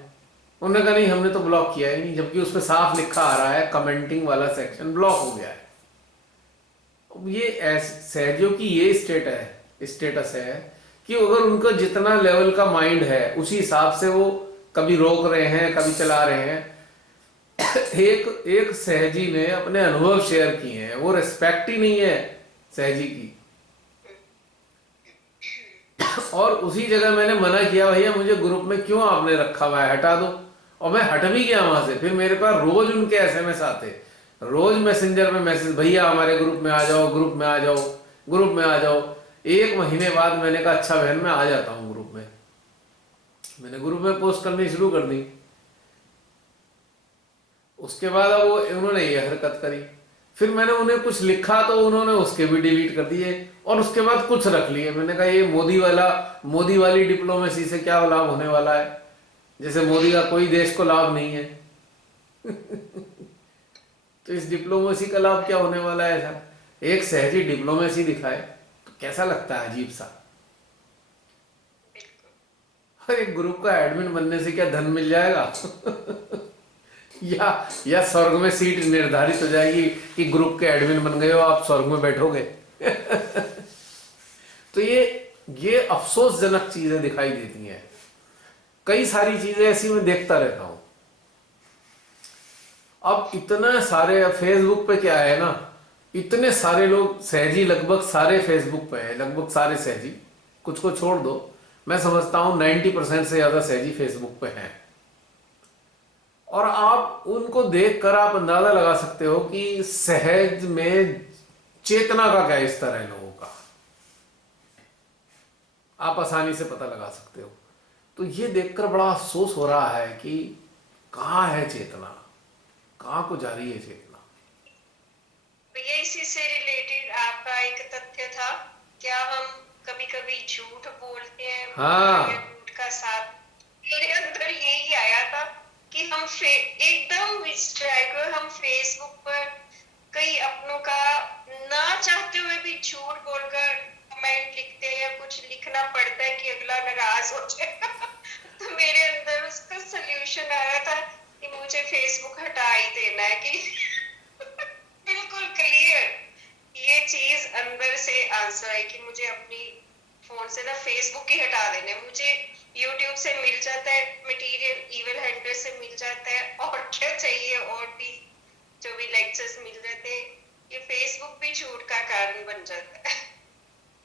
उन्होंने कहा नहीं, हमने तो ब्लॉक किया ही नहीं, जबकि उस पर साफ लिखा आ रहा है कमेंटिंग वाला सेक्शन ब्लॉक हो गया है। अब ये सहजों की ये स्टेटस है कि अगर उनका जितना लेवल का माइंड है उसी हिसाब से वो कभी रोक रहे हैं, कभी चला रहे हैं। एक सहजी ने अपने अनुभव शेयर किए हैं, वो रिस्पेक्ट ही नहीं है सहजी की। और उसी जगह मैंने मना किया, भैया मुझे ग्रुप में क्यों आपने रखा हुआ है, हटा दो। और मैं हट भी गया वहां से। फिर मेरे पास रोज उनके एसएमएस आते, रोज मैसेंजर में मैसेज, भैया हमारे ग्रुप में आ जाओ, ग्रुप में आ जाओ, ग्रुप में आ जाओ। एक महीने बाद मैंने कहा अच्छा बहन मैं आ जाता हूँ ग्रुप में। मैंने ग्रुप में पोस्ट करनी शुरू कर दी। उसके बाद अब वो उन्होंने ये हरकत करी। फिर मैंने उन्हें कुछ लिखा तो उन्होंने उसके भी डिलीट कर दिए, और उसके बाद कुछ रख लिए। मैंने कहा ये मोदी वाली डिप्लोमेसी से क्या लाभ होने वाला है, जैसे मोदी का कोई देश को लाभ नहीं है। तो इस डिप्लोमेसी का लाभ क्या होने वाला है? ऐसा एक सहजी डिप्लोमेसी दिखाए तो कैसा लगता है, अजीब सा। और एक ग्रुप का एडमिन बनने से क्या धन मिल जाएगा? या स्वर्ग में सीट निर्धारित हो जाएगी कि ग्रुप के एडमिन बन गए हो आप, स्वर्ग में बैठोगे। तो ये अफसोसजनक चीजें दिखाई देती हैं। कई सारी चीजें ऐसी मैं देखता रहता हूं। अब इतना सारे फेसबुक पे क्या है ना, इतने सारे लोग सहजी, लगभग सारे फेसबुक पे हैं, लगभग सारे सहजी, कुछ को छोड़ दो। मैं समझता हूं 90% से ज्यादा सहजी फेसबुक पे हैं। और आप उनको देखकर आप अंदाजा लगा सकते हो कि सहज में चेतना का क्या स्तर है लोगों का, आप आसानी से पता लगा सकते हो। तो ये देखकर बड़ा अफसोस हो रहा है कि कहाँ है चेतना, कहाँ को जा रही है चेतना। भैया इसी से रिलेटेड आपका एक तथ्य था, क्या हम कभी कभी झूठ बोलते हैं? हाँ, या झूठ का साथ, मेरे अंदर यही आया था कि हम एकदम स्ट्राइकर, हम फेसबुक पर कई अपनों का ना चाहते हुए भी झूठ बोलकर कमेंट लिखते हैं, या कुछ लिखना पड़ता है कि अगला नाराज हो जाए। तो मेरे अंदर उसका सल्यूशन आया था कि मुझे फेसबुक हटा ही देना है, कि बिल्कुल क्लियर ये चीज अंदर से आंसर है कि मुझे अपनी फोन से ना फेसबुक ही हटा देना है। मुझे यूट्यूब से मिल जाता है मटेरियल, इविल हंटर से मिल जाता है, और क्या चाहिए, और भी जो भी लेक्चर्स मिल जाते हैं। ये फेसबुक भी झूठ का कारण बन जाता है।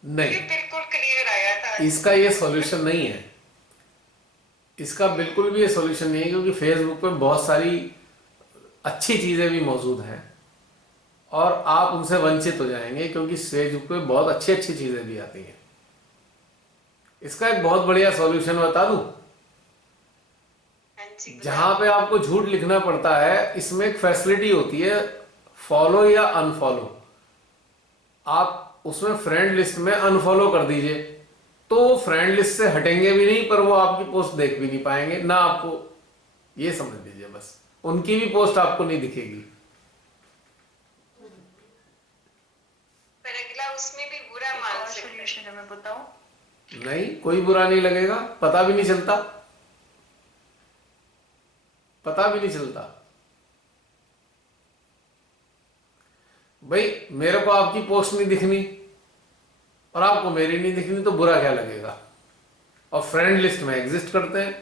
नहीं, ये बिल्कुल क्लियर आया था। इसका ये सॉल्यूशन नहीं है, इसका बिल्कुल भी ये सॉल्यूशन नहीं है, क्योंकि फेसबुक पे बहुत सारी अच्छी चीजें भी मौजूद हैं और आप उनसे वंचित हो जाएंगे, क्योंकि फेसबुक पे बहुत अच्छी अच्छी चीजें भी आती हैं। इसका एक बहुत बढ़िया सॉल्यूशन बता दूं, जहां पे आपको झूठ लिखना पड़ता है, इसमें एक फैसिलिटी होती है, फॉलो या अनफॉलो। आप उसमें फ्रेंड लिस्ट में अनफॉलो कर दीजिए, तो वो फ्रेंड लिस्ट से हटेंगे भी नहीं, पर वो आपकी पोस्ट देख भी नहीं पाएंगे ना। आपको ये समझ लीजिए, बस उनकी भी पोस्ट आपको नहीं दिखेगी। पर अगला उसमें भी बुरा मान सकता सॉल्यूशन है, मैं बताऊं? नहीं, कोई बुरा नहीं लगेगा, पता भी नहीं चलता, पता भी नहीं चलता। भाई मेरे को आपकी पोस्ट नहीं दिखनी और आपको मेरी नहीं दिखनी, तो बुरा क्या लगेगा? और फ्रेंड लिस्ट में एग्जिस्ट करते हैं।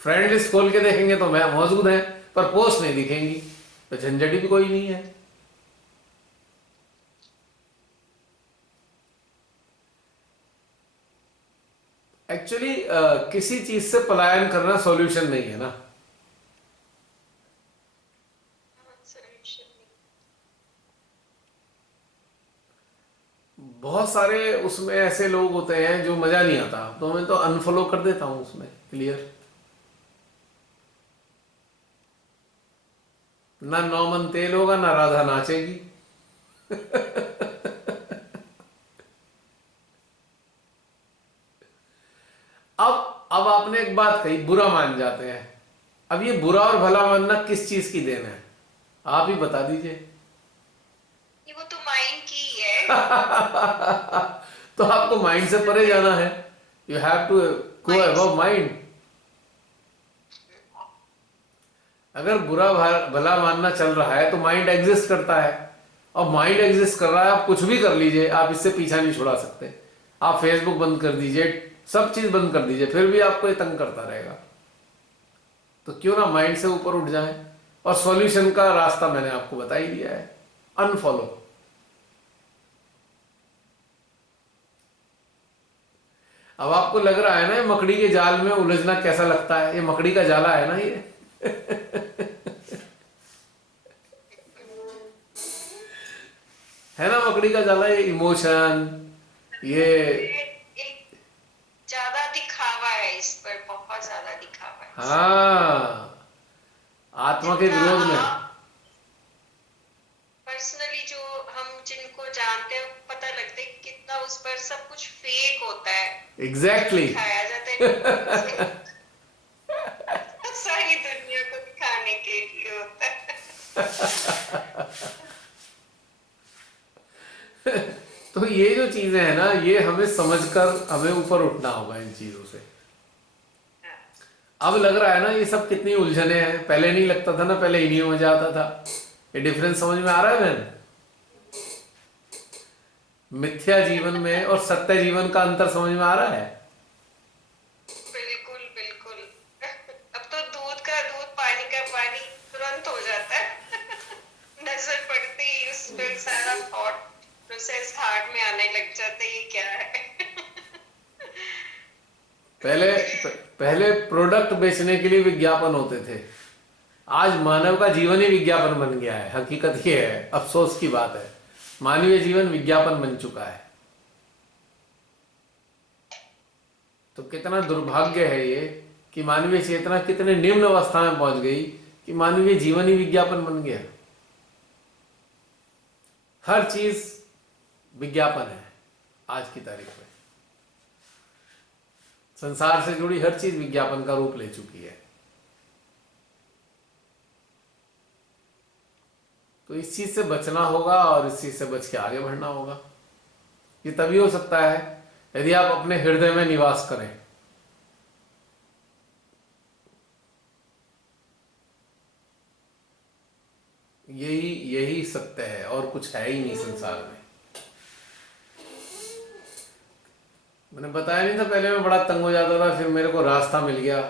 फ्रेंड लिस्ट खोल के देखेंगे तो मैं मौजूद है, पर पोस्ट नहीं दिखेंगी, तो झंझट भी कोई नहीं है। एक्चुअली किसी चीज से पलायन करना सॉल्यूशन नहीं है ना। है। बहुत सारे उसमें ऐसे लोग होते हैं जो मजा नहीं आता, तो मैं तो अनफॉलो कर देता हूं उसमें, क्लियर। ना नौमन तेल होगा ना राधा नाचेगी। अब आपने एक बात कही, बुरा मान जाते हैं। अब ये बुरा और भला मानना किस चीज की देन है, आप ही बता दीजिए। ये वो तो माइंड की ही है। तो आपको माइंड से परे जाना है, you have to go mind above mind. अगर बुरा भला मानना चल रहा है तो माइंड एग्जिस्ट करता है, और माइंड एग्जिस्ट कर रहा है, आप कुछ भी कर लीजिए, आप इससे पीछा नहीं छुड़ा सकते। आप फेसबुक बंद कर दीजिए, सब चीज बंद कर दीजिए, फिर भी आपको ये तंग करता रहेगा। तो क्यों ना माइंड से ऊपर उठ जाए। और सॉल्यूशन का रास्ता मैंने आपको बता ही दिया है, अनफॉलो। अब आपको लग रहा है ना, ये मकड़ी के जाल में उलझना कैसा लगता है, ये मकड़ी का जाला है ना ये। है ना मकड़ी का जाला, ये इमोशन, ये एक ज्यादा दिखावा है इस पर, बहुत ज्यादा दिखावा है इस हाँ, आत्मा के जितना विरोध में। आप पर्सनली जो हम जिनको जानते हैं पता लगता है कि कितना उस पर सब कुछ फेक होता है, एग्जैक्टली दिखाया जाता है। सारी दुनिया को दिखाने के लिए होता है। तो ये जो चीजें हैं ना, ये हमें समझकर हमें ऊपर उठना होगा इन चीजों से। अब लग रहा है ना ये सब कितनी उलझने हैं, पहले नहीं लगता था ना, पहले इन्हीं में मजा आता था। ये डिफरेंस समझ में आ रहा है बहन? मिथ्या जीवन में और सत्य जीवन का अंतर समझ में आ रहा है? बिल्कुल बिल्कुल। अब तो दूध का दूध, पानी का पानी तुरंत हो जाता है। नजर पड़ते ही उस पर सारा थॉट प्रोसेस हार्ट में आने लग जाता है, ये क्या है। पहले पहले प्रोडक्ट बेचने के लिए विज्ञापन होते थे, आज मानव का जीवन ही विज्ञापन बन गया है। हकीकत ये है, अफसोस की बात है, मानवीय जीवन विज्ञापन बन चुका है। तो कितना दुर्भाग्य है ये कि मानवीय चेतना कितने निम्न अवस्था में पहुंच गई कि मानवीय जीवन ही विज्ञापन बन गया। हर चीज विज्ञापन है आज की तारीख में। संसार से जुड़ी हर चीज विज्ञापन का रूप ले चुकी है। तो इस चीज से बचना होगा और इस चीज से बच के आगे बढ़ना होगा। ये तभी हो सकता है यदि आप अपने हृदय में निवास करें। यही यही सत्य है, और कुछ है ही नहीं संसार में। मैंने बताया नहीं था पहले, मैं बड़ा तंग हो जाता था, फिर मेरे को रास्ता मिल गया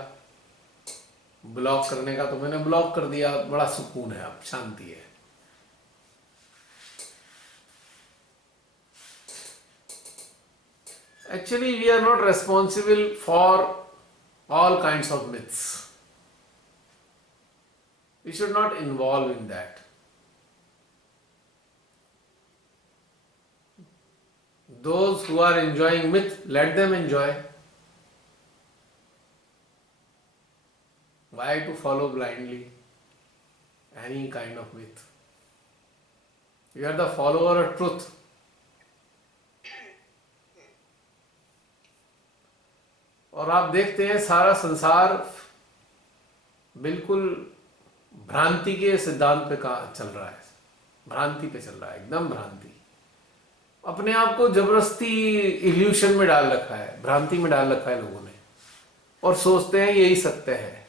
ब्लॉक करने का, तो मैंने ब्लॉक कर दिया। बड़ा सुकून है, अब शांति है। Actually, we are not responsible for all kinds of myths. We should not involve in that. Those who are enjoying myth, let them enjoy. Why to follow blindly any kind of myth? You are the follower of truth. और आप देखते हैं सारा संसार बिल्कुल भ्रांति के सिद्धांत पे चल रहा है, भ्रांति पे चल रहा है, एकदम भ्रांति। अपने आप को जबरदस्ती इल्यूशन में डाल रखा है, भ्रांति में डाल रखा है लोगों ने, और सोचते हैं यही सत्य है।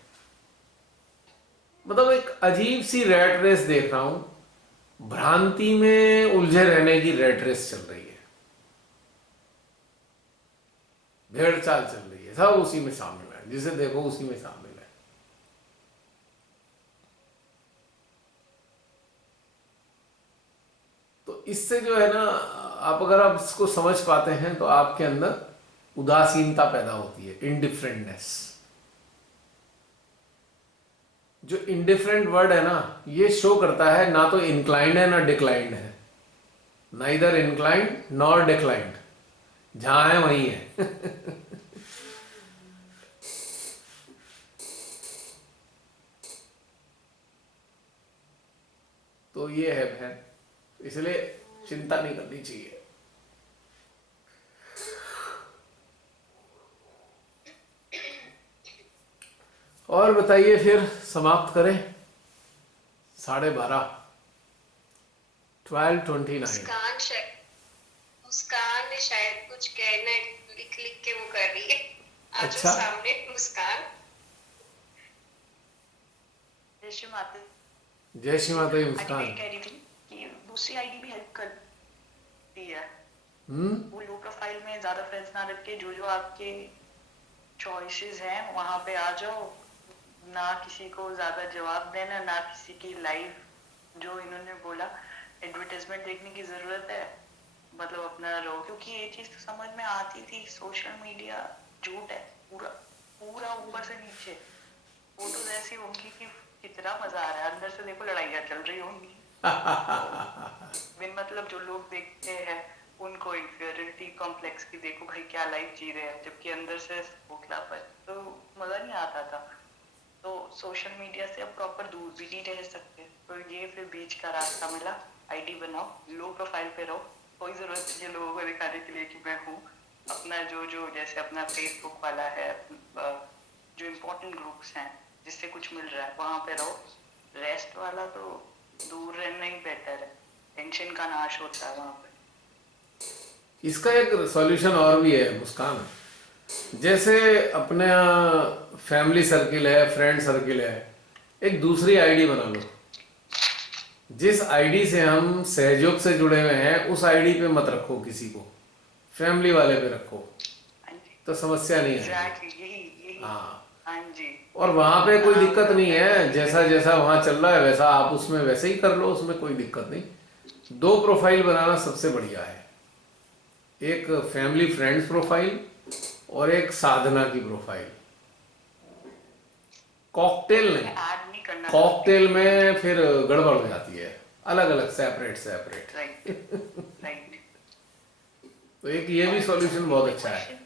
मतलब एक अजीब सी रैट रेस देख रहा हूं, भ्रांति में उलझे रहने की रैट रेस चल रही है, भेड़ चाल चल रही है, सब उसी में शामिल है, जिसे देखो उसी में शामिल है। तो इससे जो है ना, आप इसको समझ पाते हैं तो आपके अंदर उदासीनता पैदा होती है, इंडिफरेंटनेस। जो इंडिफरेंट वर्ड है ना, ये शो करता है ना तो इंक्लाइंड है ना डिक्लाइंड है, नाइदर इंक्लाइंड नॉर डिक्लाइंड। जहाँ है वहीं है। तो ये है बहन, इसलिए चिंता नहीं करनी चाहिए। और बताइए, फिर समाप्त करें। 12:30, 12:29। मुस्कान ने शायद कुछ कहना, लिख लिख के वो कर रही है। आजो अच्छा, सामने मुस्कान। जैसे माता जय श्री माता दी आंटी, मैं मुस्कान। ये कह रही थी कि दूसरी आईडी भी हेल्प करती है। हम्म। वो लो प्रोफाइल में ज्यादा फ्रेंड्स ना रख के जो जो आपके चॉइसेस हैं वहां पे आ जाओ, ना किसी को ज्यादा जवाब देना, ना किसी की लाइफ जो इन्होंने बोला एडवर्टाइजमेंट देखने की जरूरत है, मतलब अपना रहो। क्योंकि ये चीज तो समझ में आती थी, सोशल मीडिया झूठ है पूरा पूरा ऊपर से नीचे। फोटोज ऐसी होंगी कि कितना मजा आ रहा है, अंदर से देखो लड़ाइयाँ चल रही होंगी। बिन मतलब जो लोग देखते हैं उनको इंफीरियरिटी कॉम्प्लेक्स की, देखो भाई क्या लाइफ जी रहे हैं, जबकि अंदर से खोखलापन, तो मजा नहीं आता था। तो सोशल मीडिया से अब प्रॉपर दूर भी नहीं रह सकते, तो ये फिर बीच का रास्ता मिला। आईडी बनाओ, लो प्रोफाइल पे रहो, कोई जरूरत नहीं है लोगों को दिखाने के लिए कि मैं हूँ। अपना जो जो जैसे अपना फेसबुक वाला है, जो इम्पोर्टेंट ग्रुप्स हैं जिससे कुछ मिल रहा है वहां पे रहो। रेस्ट वाला तो दूर रहना ही बेटर है, टेंशन का नाश होता है वहां पे। इसका एक सॉल्यूशन और भी है मुस्कान। जैसे अपने फैमिली सर्किल है, फ्रेंड सर्किल है, एक दूसरी आईडी बना लो। जिस आईडी से हम सहयोग से जुड़े हुए हैं उस आईडी पे मत रखो किसी को, फैमिली वाले पे रखो, हाँ जी, तो समस्या नहीं आएगी। एग्जैक्टली यही यही। हाँ, हाँ जी, और वहां पे कोई काम दिक्कत का नहीं है, फैमिली जैसा करें। जैसा वहां चल रहा है वैसा आप उसमें वैसे ही कर लो, उसमें कोई दिक्कत नहीं। 2 प्रोफाइल बनाना सबसे बढ़िया है, एक फैमिली फ्रेंड्स प्रोफाइल और एक साधना की प्रोफाइल। कॉकटेल नहीं, ऐड नहीं करना चाहती। कॉकटेल में फिर गड़बड़ हो जाती है, अलग अलग सेपरेट राइट, सेपरेट। राइट। तो एक ये भी और सॉल्यूशन अभी बहुत मैं अच्छा है। क्वेश्चन,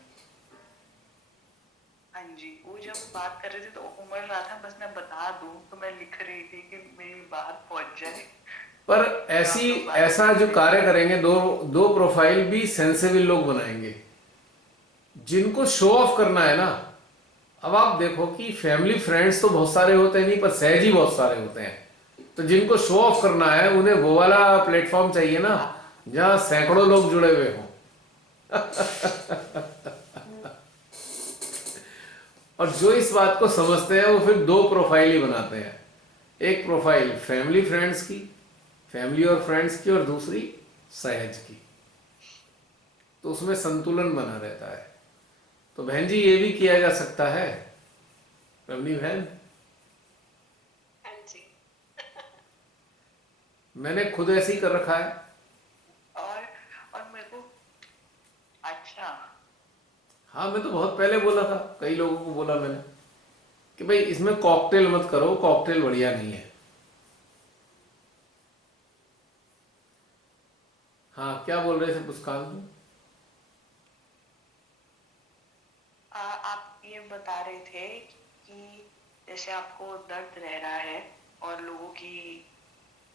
हाँ जी, वो जब बात कर रहे थे तो उमड़ रहा था, बस मैं बता दूं तो मैं लिख रही थी कि मेरी बात पहुंच जाए। पर जो ऐसी आप लोग बातें ऐसा जो करते हैं। कार्य करेंगे, दो दो प्रोफाइल भी सेंसेबल लोग बनाएंगे, जिनको शो ऑफ करना है ना। अब आप देखो कि फैमिली फ्रेंड्स तो बहुत सारे होते हैं नहीं, पर सहज ही बहुत सारे होते हैं। तो जिनको शो ऑफ करना है उन्हें वो वाला प्लेटफॉर्म चाहिए ना, हाँ, जहां सैकड़ों लोग जुड़े हुए हों। और जो इस बात को समझते हैं वो फिर 2 प्रोफाइल ही बनाते हैं। एक प्रोफाइल फैमिली फ्रेंड्स की, फैमिली और फ्रेंड्स की, और दूसरी सहज की। तो उसमें संतुलन बना रहता है। तो बहन जी, ये भी किया जा सकता है, रमनी बहन। हाँ जी। मैंने खुद ऐसे ही कर रखा है। और और मेरे को, अच्छा, हाँ, मैं तो बहुत पहले बोला था, कई लोगों को बोला मैंने कि भाई इसमें कॉकटेल मत करो, कॉकटेल बढ़िया नहीं है। हाँ, क्या बोल रहे थे मुस्कान? आप ये बता रहे थे कि जैसे आपको दर्द रह रहा है और लोगों की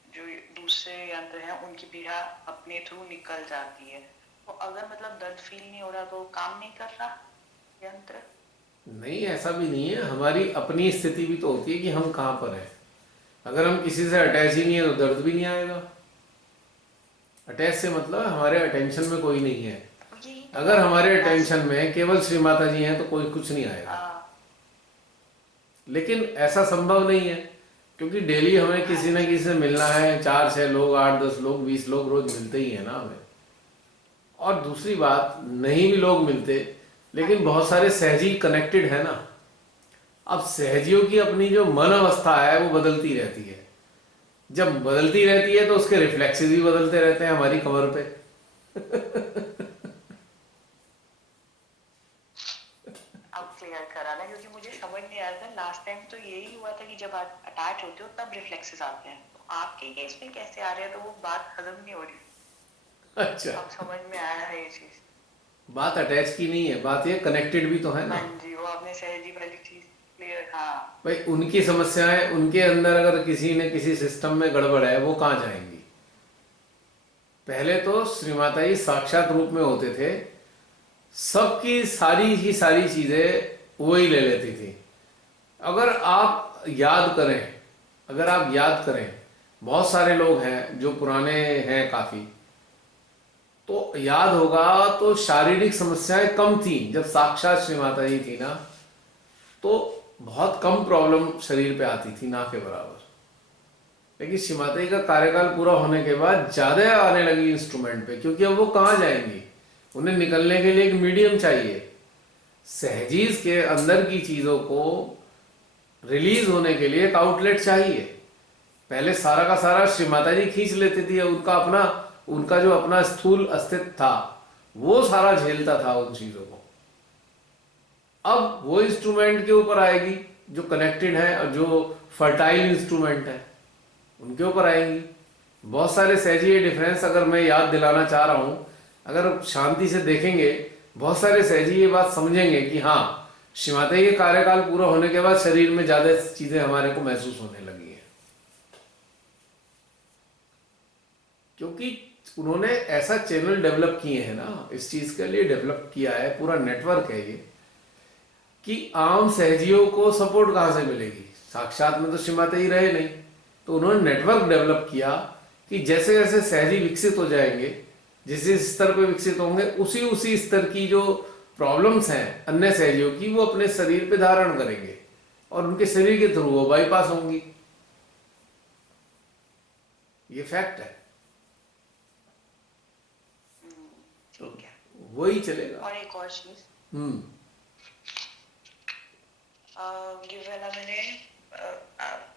जो दूसरे यंत्र हैं उनकी पीड़ा अपने थ्रू निकल जाती है, तो अगर मतलब दर्द फील नहीं हो रहा तो काम नहीं कर रहा यंत्र? नहीं, ऐसा भी नहीं है। हमारी अपनी स्थिति भी तो होती है कि हम कहाँ पर हैं। अगर हम किसी से अटैच ही नहीं है तो दर्द भी नहीं आएगा। अटैच से मतलब हमारे अटेंशन में कोई नहीं है। यही तो अगर बात है हमारे लास्ट। अटेंशन में केवल श्री माता जी हैं तो कोई कुछ नहीं आएगा। लेकिन ऐसा संभव नहीं है, क्योंकि डेली हमें हाँ किसी न जी, किसी से मिलना है। 4-6 लोग, 8-10 लोग, 20 लोग रोज मिलते ही है ना हमें। और दूसरी बात, नहीं भी लोग मिलते हाँ लेकिन जी, बहुत सारे सहजी कनेक्टेड है ना। अब सहजियों की अपनी जो मन अवस्था है वो बदलती रहती है। जब बदलती रहती है तो उसके रिफ्लेक्सेस भी बदलते रहते हैं हमारी कमर पे। अब क्लियर करा ना, क्योंकि मुझे समझ नहीं आया था लास्ट टाइम। तो यही हुआ था कि जब आप अटैच होते हो तब रिफ्लेक्सेस आते हैं, तो आपके केस में कैसे आ रहे हैं, तो वो बात खत्म नहीं हो रही। अच्छा, अब समझ में आया है ये चीज। बात अटैच की नहीं है, बात ये कनेक्टेड भी तो है हाँ ना। जी, वो आपने सहजी वाली चीज क्लियर, हाँ। भाई उनकी समस्याएं उनके अंदर, अगर किसी ने किसी सिस्टम में गड़बड़ है, वो कहाँ जाएंगी। पहले तो श्री माता जी साक्षात रूप में होते थे, सबकी सारी की सारी चीजें वो ही ले लेती थी। अगर आप याद करें, अगर आप याद करें, बहुत सारे लोग हैं जो पुराने हैं काफी, तो याद होगा तो शारीरिक समस्याएं कम थी जब साक्षात श्री माता जी थी ना, तो बहुत कम प्रॉब्लम शरीर पे आती थी, ना के बराबर। लेकिन श्री माता जी का कार्यकाल पूरा होने के बाद ज्यादा आने लगी इंस्ट्रूमेंट पे, क्योंकि अब वो कहाँ जाएंगी, उन्हें निकलने के लिए एक मीडियम चाहिए। सहजीज के अंदर की चीजों को रिलीज होने के लिए एक आउटलेट चाहिए। पहले सारा का सारा श्री माता जी खींच लेती थी, उनका अपना, उनका जो अपना स्थूल अस्तित्व था वो सारा झेलता था उन चीजों को। अब वो इंस्ट्रूमेंट के ऊपर आएगी जो कनेक्टेड है और जो फर्टाइल इंस्ट्रूमेंट है, उनके ऊपर आएंगी। बहुत सारे सहजी ये डिफरेंस अगर मैं याद दिलाना चाह रहा हूं, अगर शांति से देखेंगे, बहुत सारे सहजी ये बात समझेंगे कि हाँ, श्री माता जी के कार्यकाल पूरा होने के बाद शरीर में ज्यादा चीजें हमारे को महसूस होने लगी हैं, क्योंकि उन्होंने ऐसा चैनल डेवलप किए हैं ना, इस चीज के लिए डेवलप किया है, पूरा नेटवर्क है ये, कि आम सहजियों को सपोर्ट कहां से मिलेगी। साक्षात में तो श्री माता जी रहे नहीं, तो उन्होंने नेटवर्क डेवलप किया कि जैसे जैसे सहजी विकसित हो जाएंगे, जिस जिस स्तर पे विकसित होंगे, उसी उसी स्तर की जो प्रॉब्लम्स हैं अन्य सहजियों की, वो अपने शरीर पे धारण करेंगे और उनके शरीर के थ्रू वो बाईपास होंगी। ये फैक्ट है, ठीक है। वही चलेगा। और एक और चीज, हम्म। ये वाला मैंने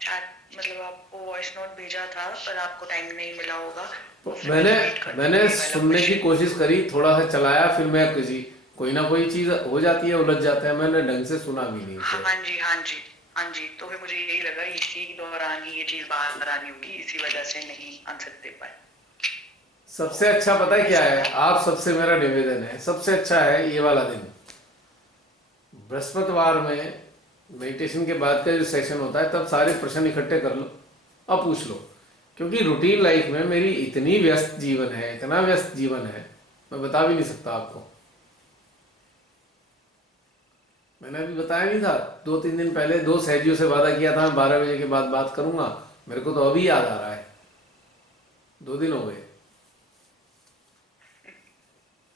चैट, मतलब आपको वॉइस नोट भेजा था पर आपको टाइम नहीं मिला होगा, तो फिर मैंने repeat कर मैंने दूंगी ये वाला सुनने की क्वेश्चन। कोशिश करी, थोड़ा सा चलाया, फिर मैं किसी, कोई ना कोई चीज हो जाती है, उलझ जाते हैं, मैंने ढंग से सुना भी नहीं फिर। हाँ जी, हाँ जी, हाँ जी, तो फिर मुझे यही लगा इसी दौरान ही ये चीज बाहर आनी होगी, इसी वजह से नहीं आंसर दे पाए। सबसे अच्छा पता है क्या है, आप सबसे मेरा निवेदन है, सबसे अच्छा है ये वाला दिन, बृहस्पतिवार में मेडिटेशन के बाद का जो सेशन होता है, तब सारे प्रश्न इकट्ठे कर लो, अब पूछ लो। क्योंकि रूटीन लाइफ में मेरी इतनी व्यस्त जीवन है, इतना व्यस्त जीवन है, मैं बता भी नहीं सकता आपको। मैंने अभी बताया नहीं था, 2-3 दिन पहले 2 सहजियों से वादा किया था मैं 12 बजे के बाद बात करूंगा, मेरे को तो अभी याद आ रहा है, 2 दिन हो गए।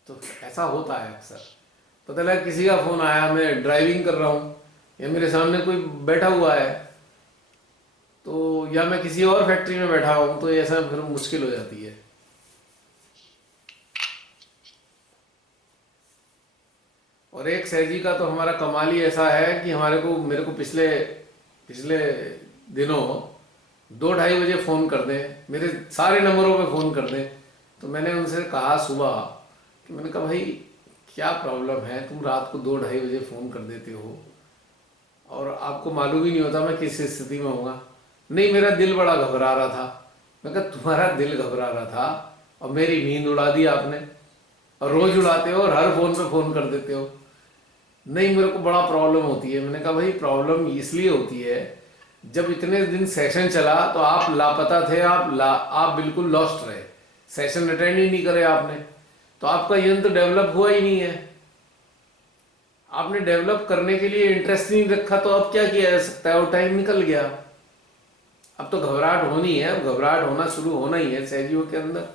तो ऐसा होता है अक्सर, पता लगा किसी का फोन आया, मैं ड्राइविंग कर रहा हूँ, या मेरे सामने कोई बैठा हुआ है, तो या मैं किसी और फैक्ट्री में बैठा हूँ, तो ऐसा फिर मुश्किल हो जाती है। और एक सहजी का तो हमारा कमाल ही ऐसा है कि हमारे को, मेरे को पिछले पिछले दिनों 2-2:30 बजे फ़ोन कर दें, मेरे सारे नंबरों पे फ़ोन कर दें। तो मैंने उनसे कहा सुबह कि, मैंने कहा भाई क्या प्रॉब्लम है, तुम रात को 2-2:30 बजे फ़ोन कर देते हो और आपको मालूम ही नहीं होता मैं किस स्थिति में होऊंगा। नहीं, मेरा दिल बड़ा घबरा रहा था। मैं कहा तुम्हारा दिल घबरा रहा था और मेरी नींद उड़ा दी आपने, और रोज उड़ाते हो और हर फोन पे फोन कर देते हो। नहीं, मेरे को बड़ा प्रॉब्लम होती है। मैंने कहा भाई प्रॉब्लम इसलिए होती है, जब इतने दिन सेशन चला तो आप लापता थे, आप बिल्कुल लॉस्ट रहे, सेशन अटेंड ही नहीं करे आपने, तो आपका यंत्र डेवलप हुआ ही नहीं है। आपने डेवलप करने के लिए इंटरेस्ट नहीं रखा, तो अब क्या किया जा सकता है, वो टाइम निकल गया। अब तो घबराहट होनी है, अब घबराहट होना शुरू होना ही है सहजियों के अंदर।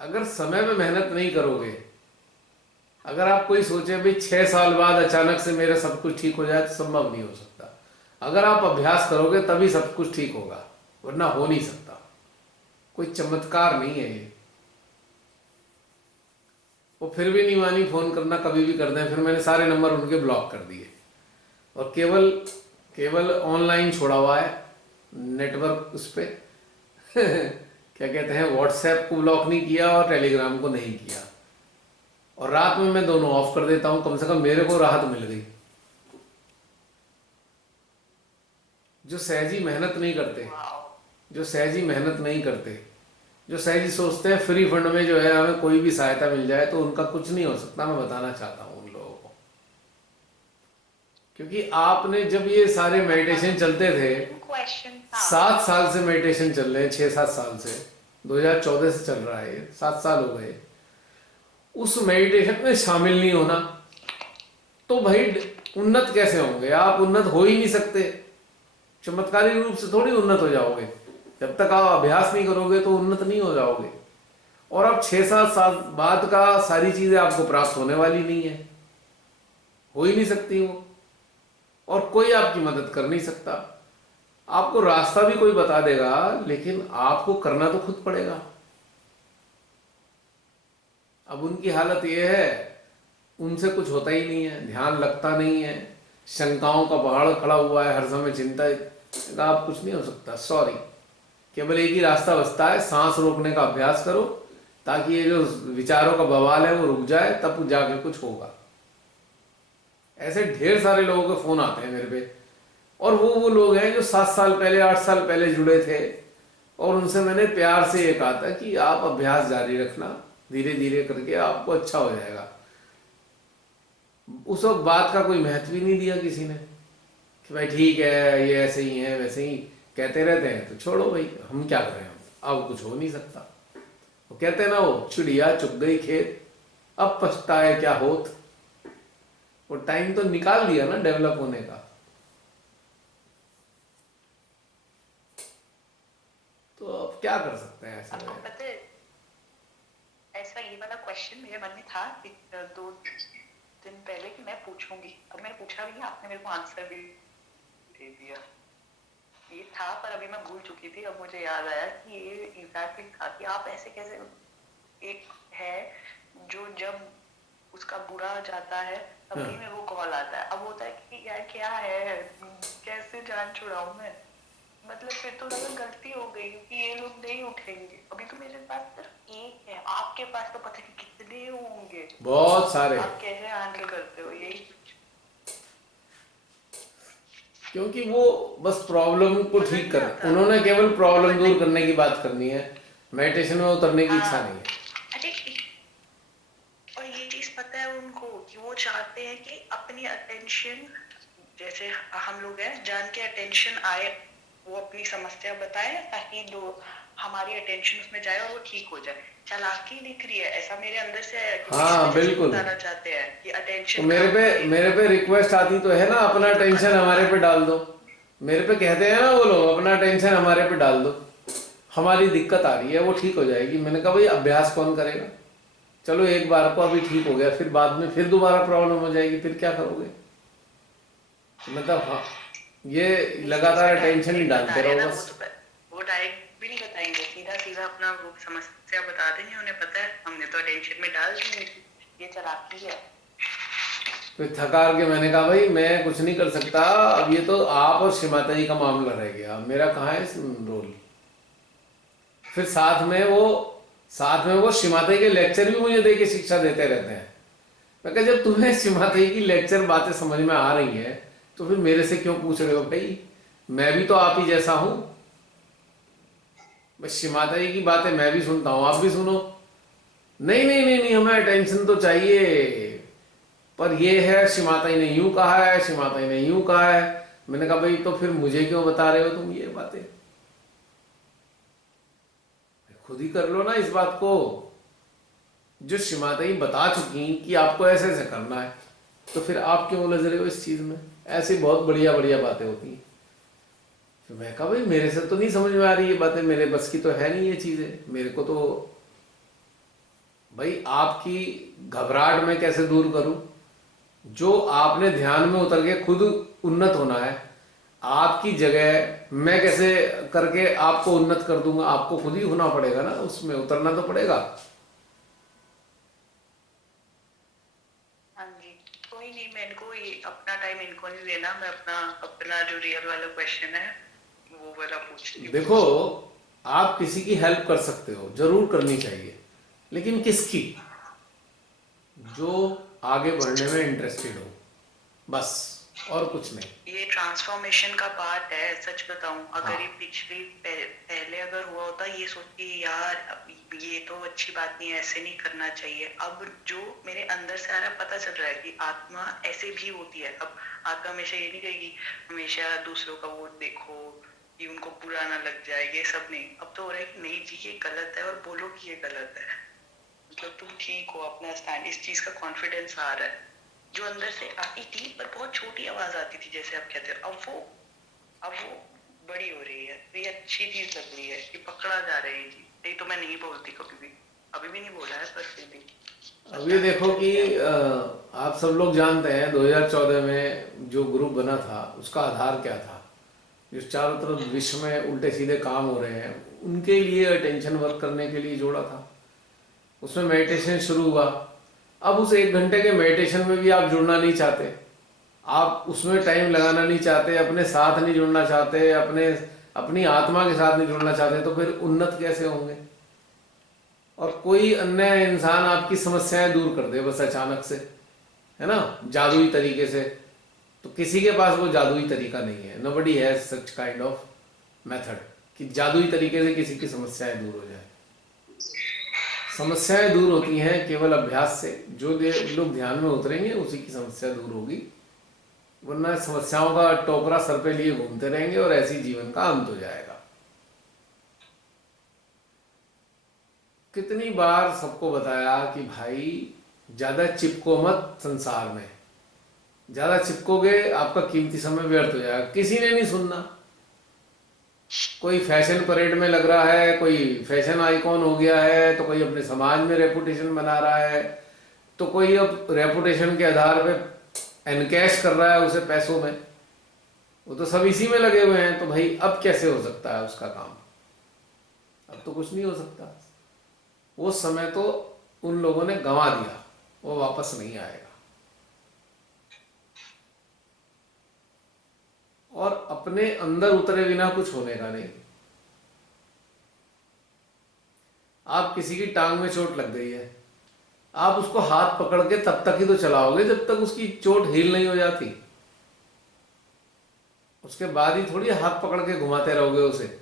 अगर समय में मेहनत नहीं करोगे, अगर आप कोई सोचे भाई 6 साल बाद अचानक से मेरा सब कुछ ठीक हो जाए, तो संभव नहीं हो सकता। अगर आप अभ्यास करोगे तभी सब कुछ ठीक होगा, वरना हो नहीं सकता। कोई चमत्कार नहीं है ये। वो फिर भी नहीं मानी, फोन करना कभी भी कर दें, फिर मैंने सारे नंबर उनके ब्लॉक कर दिए और केवल ऑनलाइन छोड़ा हुआ है नेटवर्क उस पे क्या कहते हैं, व्हाट्सएप को ब्लॉक नहीं किया और टेलीग्राम को नहीं किया, और रात में मैं दोनों ऑफ कर देता हूं, कम से कम मेरे को राहत मिल गई। जो सहजी मेहनत नहीं करते, जो सहजी मेहनत नहीं करते, जो सहजी सोचते हैं फ्री फंड में जो है हमें कोई भी सहायता मिल जाए, तो उनका कुछ नहीं हो सकता। मैं बताना चाहता हूँ उन लोगों को, क्योंकि आपने जब ये सारे मेडिटेशन चलते थे, क्वेश्चन था 7 साल से मेडिटेशन चल रहे हैं, 6-7 साल से, 2014 से चल रहा है ये, 7 साल हो गए, उस मेडिटेशन में शामिल नहीं होना तो भाई उन्नत कैसे होंगे? आप उन्नत हो ही नहीं सकते। चमत्कारी रूप से थोड़ी उन्नत हो जाओगे। जब तक आप अभ्यास नहीं करोगे तो उन्नत नहीं हो जाओगे। और अब 6-7 साल बाद का सारी चीजें आपको प्राप्त होने वाली नहीं है, हो ही नहीं सकती वो, और कोई आपकी मदद कर नहीं सकता। आपको रास्ता भी कोई बता देगा, लेकिन आपको करना तो खुद पड़ेगा। अब उनकी हालत ये है, उनसे कुछ होता ही नहीं है, ध्यान लगता नहीं है, शंकाओं का पहाड़ खड़ा हुआ है, हर समय चिंता। आप कुछ नहीं हो सकता, सॉरी। केवल एक ही रास्ता बचता है, सांस रोकने का अभ्यास करो, ताकि ये जो विचारों का बवाल है वो रुक जाए, तब जाके कुछ होगा। ऐसे ढेर सारे लोगों के फोन आते हैं मेरे पे, और वो लोग हैं जो 7 साल पहले 8 साल पहले जुड़े थे, और उनसे मैंने प्यार से ये कहा था कि आप अभ्यास जारी रखना, धीरे धीरे करके आपको अच्छा हो जाएगा। उस वक्त बात का कोई महत्व ही नहीं दिया किसी ने, कि भाई ठीक है, ये ऐसे ही है, वैसे ही कहते रहते हैं, तो छोड़ो भाई, हम क्या करें, अब कुछ हो नहीं सकता। वो कहते हैं ना, वो चिड़िया चुग गई खेत, अब पछताए क्या होत। वो टाइम तो निकाल दिया ना डेवलप होने का, तो अब क्या कर सकते हैं ऐसे आपको में। पता है, ऐसा ये वाला क्वेश्चन मेरे मन में था 2 दिन पहले कि मैं पूछूंगी। अब मैंने पूछा भी, आपने मेरे को आंसर भी दे दिया। ये था, पर अभी मैं भूल चुकी थी। अब मुझे याद आया कि ये एग्जैक्टली था कि आप ऐसे कैसे, एक है जो जब उसका बुरा जाता है तभी में वो कॉल आता है। अब होता है कि यार क्या है, कैसे जान छुड़ाऊं मैं, मतलब फिर तो लगा गलती हो गई क्योंकि ये लोग नहीं उठेंगे। अभी तो मेरे पास सिर्फ एक है, आपके पास तो पता नहीं कितने होंगे, बहुत सारे, आप कैसे हैंडल करते हो यही? क्योंकि वो बस प्रॉब्लम को मजा ठीक नहीं कर, आता। उन्होंने केवल प्रॉब्लम वरना दूर करने की बात करनी है, मेडिटेशन में उतरने की इच्छा हाँ, नहीं है। अरे और ये चीज पता है उनको कि वो चाहते हैं कि अपनी अटेंशन, जैसे हम लोग हैं, जान के अटेंशन आए, वो अपनी समस्या बताए ताकि हमारी अटेंशन उसमें जाए और वो ठीक हो जाए। चालाकी दिख रही है, ऐसा मेरे अंदर से है कि हाँ इस वजह से बिल्कुल। बताना चाहते हैं कि तो अटेंशन मेरे पे रिक्वेस्ट आती तो है ना, अपना टेंशन हमारे पे डाल दो। मेरे पे कहते हैं ना वो लोग, अपना टेंशन हमारे पे डाल दो, हमारी दिक्कत आ रही है, वो ठीक हो जाएगी। मैंने कहा भाई अभ्यास कौन करेगा? चलो एक बार को अभी ठीक हो गया, फिर बाद में फिर दोबारा प्रॉब्लम हो जाएगी, फिर क्या करोगे? मतलब हाँ, ये लगातार टेंशन ही डालते रहो बस। वो डायरेक्ट भी नहीं बताएंगे, सीधा सीधा अपना वो समस्या बता देंगे। उन्हें पता है हमने तो टेंशन में डाल दी, ये चालाकी है। फिर थकार के मैंने कहा भाई मैं कुछ नहीं कर सकता, अब ये तो आप और श्रीमाता जी का मामला रह गया, मेरा कहाँ है इसमें रोल। फिर साथ में वो श्रीमाता जी के लेक्चर भी मुझे दे के शिक्षा देते रहते हैं। मैं कहा जब तुम्हें श्रीमाता जी की लेक्चर बातें समझ में आ रही हैं, तो फिर मेरे से क्यों पूछ रहे हो भाई? मैं भी तो आप ही जैसा हूं, बस श्रीमाता जी की बातें मैं भी सुनता हूं, आप भी सुनो। नहीं नहीं नहीं नहीं, हमें अटेंशन तो चाहिए, पर ये है श्रीमाता जी ने यूं कहा है, श्रीमाता जी ने यूं कहा है। मैंने कहा भाई तो फिर मुझे क्यों बता रहे हो तुम ये बातें? खुद ही कर लो ना इस बात को, जो श्रीमाता जी बता चुकी कि आपको ऐसे ऐसे करना है, तो फिर आप क्यों उलझ रहे हो इस चीज में? ऐसी बहुत बढ़िया बढ़िया बातें होती हैं। फिर मैं कहा भाई मेरे से तो नहीं समझ में आ रही ये बातें, मेरे बस की तो है नहीं ये चीजें, मेरे को तो भाई आपकी घबराहट मैं कैसे दूर करूं? जो आपने ध्यान में उतर के खुद उन्नत होना है, आपकी जगह मैं कैसे करके आपको उन्नत कर दूंगा? आपको खुद ही होना पड़ेगा ना, उसमें उतरना तो पड़ेगा। हाँ जी, कोई नहीं, मैं इनको अपना टाइम इनको नहीं देना, मैं अपना जो रियल वाला क्वेश्चन है वो वाला पूछती हूँ। देखो, आप किसी की हेल्प कर सकते हो, जरूर करनी चाहिए, लेकिन किसकी? जो आगे बढ़ने में इंटरेस्टेड हो, बस। और कुछ नहीं। ये ट्रांसफॉर्मेशन का पार्ट है। सच बताऊं, अगर हाँ ये पहले अगर हुआ होता, ये सोचती यार अब ये तो अच्छी बात नहीं है, ऐसे नहीं करना चाहिए। अब जो मेरे अंदर से आ रहा है, पता चल रहा है कि आत्मा ऐसे भी होती है। अब आत्मा हमेशा ये नहीं कहेगी हमेशा दूसरों का वो देखो कि उनको बुरा ना लग जाए, ये सब नहीं। अब तो हो रहा है कि नहीं जी ये गलत है, और बोलो कि ये गलत है। मतलब तुम ठीक हो, अपना स्टैंड, इस चीज का कॉन्फिडेंस आ रहा है। जो अंदर से आती थी पर बहुत छोटी आवाज आती थी, जैसे आप कहते हो, अब वो बड़ी हो रही है। तो ये अच्छी चीज लग रही है कि पकड़ा जा रहा है ये चीज। नहीं तो मैं नहीं बोलती कभी भी, अभी भी नहीं बोला है, पर फिर भी अब ये पता नहीं देखो चल कि गया। आप सब लोग जानते हैं 2014 में जो ग्रुप बना था उसका आधार क्या था। जो चारों तरफ विश्व में उल्टे सीधे काम हो रहे हैं उनके लिए अटेंशन वर्क करने के लिए जोड़ा था। उसमें मेडिटेशन शुरू हुआ। अब उस 1 घंटे के मेडिटेशन में भी आप जुड़ना नहीं चाहते, आप उसमें टाइम लगाना नहीं चाहते, अपने साथ नहीं जुड़ना चाहते, अपनी आत्मा के साथ नहीं जुड़ना चाहते, तो फिर उन्नत कैसे होंगे। और कोई अन्य इंसान आपकी समस्याएं दूर कर दे बस अचानक से, है ना, जादुई तरीके से, तो किसी के पास वो जादुई तरीका नहीं है। Nobody has such kind of method कि जादुई तरीके से किसी की समस्याएं दूर हो जाए। समस्याएं दूर होती हैं केवल अभ्यास से। जो लोग ध्यान में उतरेंगे उसी की समस्या दूर होगी, वरना समस्याओं का टोकरा सर पे लिए घूमते रहेंगे और ऐसी जीवन का अंत हो जाएगा। कितनी बार सबको बताया कि भाई ज़्यादा चिपको मत संसार में, ज़्यादा चिपकोगे आपका कीमती समय व्यर्थ हो जाएगा। किसी ने नहीं सुनना। कोई फैशन परेड में लग रहा है, कोई फैशन आइकॉन हो गया है, तो कोई अपने समाज में रेपुटेशन बना रहा है, तो कोई अब रेपुटेशन के आधार पे एनकैश कर रहा है उसे पैसों में। वो तो सब इसी में लगे हुए हैं। तो भाई अब कैसे हो सकता है उसका काम। अब तो कुछ नहीं हो सकता। वो समय तो उन लोगों ने गंवा दिया, वो वापस नहीं आएगा। और अपने अंदर उतरे बिना कुछ होने का नहीं। आप किसी की टांग में चोट लग गई है, आप उसको हाथ पकड़ के तब तक ही तो चलाओगे जब तक उसकी चोट हील नहीं हो जाती। उसके बाद ही थोड़ी हाथ पकड़ के घुमाते रहोगे उसे।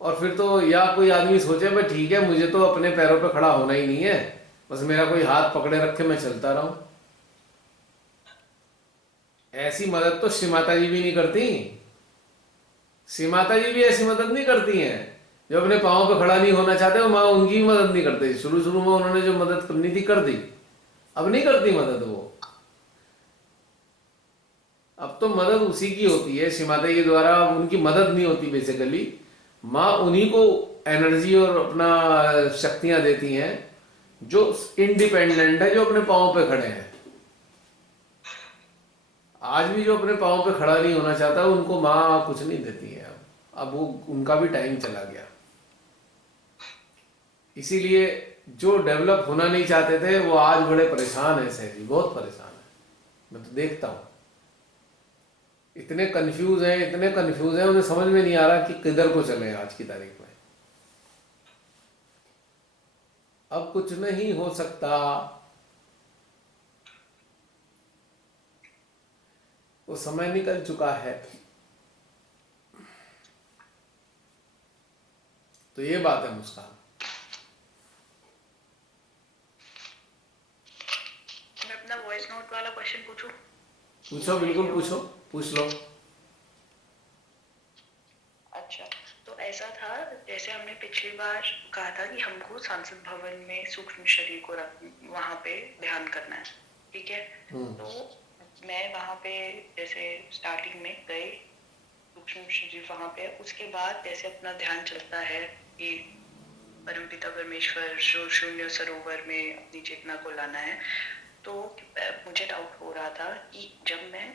और फिर तो या कोई आदमी सोचे भाई ठीक है मुझे तो अपने पैरों पे खड़ा होना ही नहीं है, बस मेरा कोई हाथ पकड़े रखे मैं चलता रहूं। ऐसी मदद तो श्री माता जी भी नहीं करती। श्री माता जी भी ऐसी मदद नहीं करती हैं। जो अपने पाँव पे खड़ा नहीं होना चाहते वो माँ उनकी भी मदद नहीं करती। शुरू शुरू में उन्होंने जो मदद करनी थी कर दी, अब नहीं करती मदद वो। अब तो मदद उसी की होती है, श्री माता जी के द्वारा उनकी मदद नहीं होती बेसिकली। माँ उन्हीं को एनर्जी और अपना शक्तियां देती हैं जो इंडिपेंडेंट है, जो अपने पाँव पे खड़े हैं। आज भी जो अपने पाँव पे खड़ा नहीं होना चाहता उनको माँ कुछ नहीं देती है। अब वो उनका भी टाइम चला गया। इसीलिए जो डेवलप होना नहीं चाहते थे वो आज बड़े परेशान हैं। सहजी बहुत परेशान है, मैं तो देखता हूँ। इतने कंफ्यूज हैं, इतने कंफ्यूज हैं, उन्हें समझ में नहीं आ रहा कि किधर को चले आज की तारीख में। अब कुछ नहीं हो सकता, वो समय निकल चुका है। तो ये बात है मुस्कान। मैं अपना वॉइस नोट वाला क्वेश्चन पूछूं? पूछो, बिल्कुल पूछो, पूछ लो। अच्छा, तो ऐसा था जैसे हमने पिछली बार कहा था कि हमको सांसद भवन में सूक्ष्म शरीर को वहां पे ध्यान करना है, ठीक है। तो मैं वहां पे जैसे स्टार्टिंग में गए सूक्ष्म शरीर वहां पे, उसके बाद जैसे अपना ध्यान चलता है कि परमपिता परमेश्वर जो शून्य सरोवर में अपनी चेतना को लाना है। तो मुझे डाउट हो रहा था कि जब मैं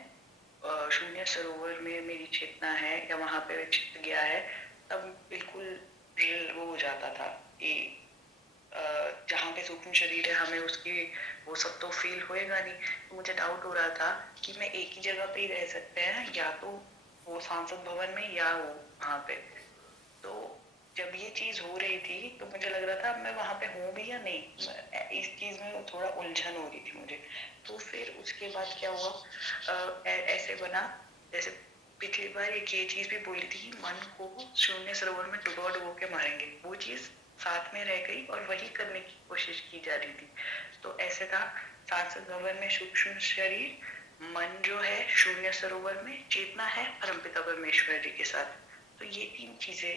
शून्य सरोवर में मेरी चेतना है या वहां पे चित्त गया है, तब बिल्कुल वो हो जाता था कि जहाँ पे सूक्ष्म शरीर है हमें उसकी वो सब तो फील होएगा नहीं। तो मुझे डाउट हो रहा था कि मैं एक ही जगह पे ही रह सकते हैं, या तो वो सांसद भवन में या वो वहां पे। तो जब ये चीज हो रही थी तो मुझे लग रहा था मैं वहां पे हूँ भी या नहीं। इस चीज में थोड़ा उलझन हो रही थी मुझे। तो फिर उसके बाद क्या हुआ, ऐसे बना जैसे पिछली बार एक ये चीज भी बोली थी कि मन को शून्य सरोवर में डुबो डुबो के मारेंगे, वो चीज साथ में रह गई और वही करने की कोशिश की जा रही थी। तो ऐसे था, सांसद भवन में सूक्ष्म शरीर, मन जो है शून्य सरोवर में, चेतना है परमपिता परमेश्वर जी के साथ। तो ये तीन चीजें,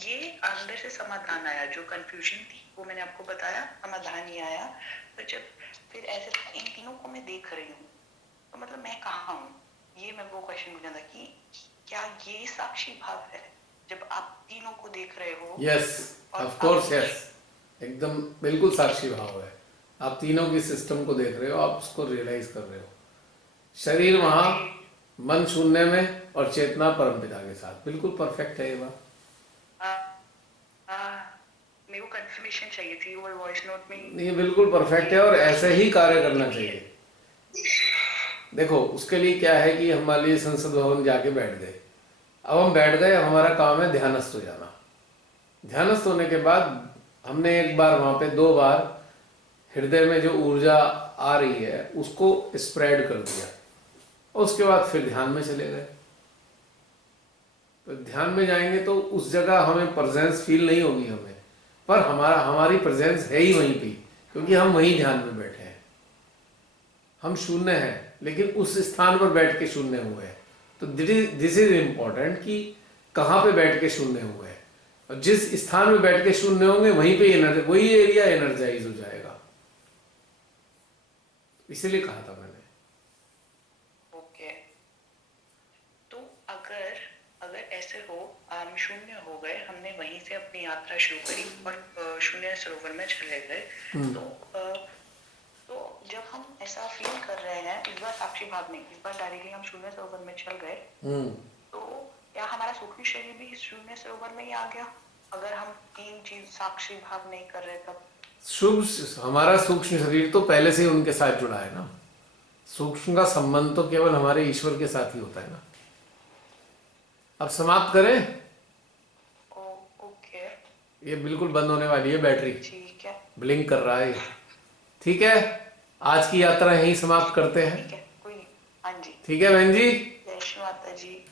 ये अंदर से समाधान आया। जो कंफ्यूजन थी वो मैंने आपको बताया, समाधान ही आया। तो जब फिर ऐसे इन तीनों को मैं देख रही हूँ, तो मतलब मैं कहाँ हूँ, ये मैं वो क्वेश्चन मुझे था कि क्या ये साक्षी भाव है जब आप तीनों को देख रहे हो? यस, ऑफ कोर्स यस, एकदम बिल्कुल साक्षी भाव है। आप तीनों की सिस्टम को देख रहे हो, आप उसको रियलाइज कर रहे हो। शरीर वहां, मन शून्य में और चेतना परमपिता के साथ। बिल्कुल परफेक्ट है ये बात। मेरे को कंफर्मेशन चाहिए थी, वो वॉइस नोट में। ये बिल्कुल परफेक्ट है और ऐसे ही कार्य करना चाहिए। देखो उसके लिए क्या है कि हम मान लीजिए संसद भवन जाके बैठ गए, अब हम बैठ गए, अब हमारा काम है ध्यानस्थ हो जाना। ध्यानस्थ होने के बाद हमने एक बार वहां पे 2 बार हृदय में जो ऊर्जा आ रही है उसको स्प्रेड कर दिया, और उसके बाद फिर ध्यान में चले गए। तो ध्यान में जाएंगे तो उस जगह हमें प्रेजेंस फील नहीं होगी हमें, पर हमारी प्रेजेंस है ही वहीं पे, क्योंकि हम वहीं ध्यान में बैठे हैं। हम शून्य हैं लेकिन उस स्थान पर बैठ के शून्य हुए हैं। तो दिस इज इम्पोर्टेंट कि कहाँ पे बैठ के शून्य हुए हैं, और जिस स्थान में बैठ के शून्य होंगे वहीं पे वही एरिया एनर्जाइज हो जाएगा। इसीलिए कहा था मैंने। ओके, तो अगर ऐसे हो, हम शून्य हो गए, हमने वहीं से अपनी यात्रा शुरू करी और शून्य सरोवर में चले गए, तो जब हम ऐसा फील कर रहे हैं, इस बार साक्षी भाव नहीं, इस बार डायरेक्टली हम शून्य सरोवर में चल गए, तो क्या हमारा सूक्ष्म शरीर भी इस शून्य सरोवर में ही आ गया? अगर हम तीन चीज साक्षी भाव नहीं कर रहे तब हमारा सूक्ष्म शरीर तो पहले से ही उनके साथ जुड़ा है ना। सूक्ष्म का संबंध तो केवल हमारे ईश्वर के साथ ही होता है ना। अब समाप्त करें? ओके, ये बिल्कुल बंद होने वाली है बैटरी, ठीक है, ब्लिंक कर रहा है। ठीक है, आज की यात्रा यहीं समाप्त करते हैं। ठीक है, कोई नहीं। हाँ जी, ठीक है बहन जी। जय श्री माता जी।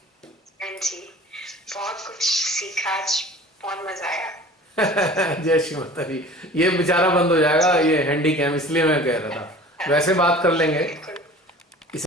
हाँ जी, बहुत कुछ सीखा आज, बहुत मजा आया। जय श्री माता जी। ये बेचारा बंद हो जाएगा, ये हैंडी कैम, इसलिए मैं कह रहा था, वैसे बात कर लेंगे।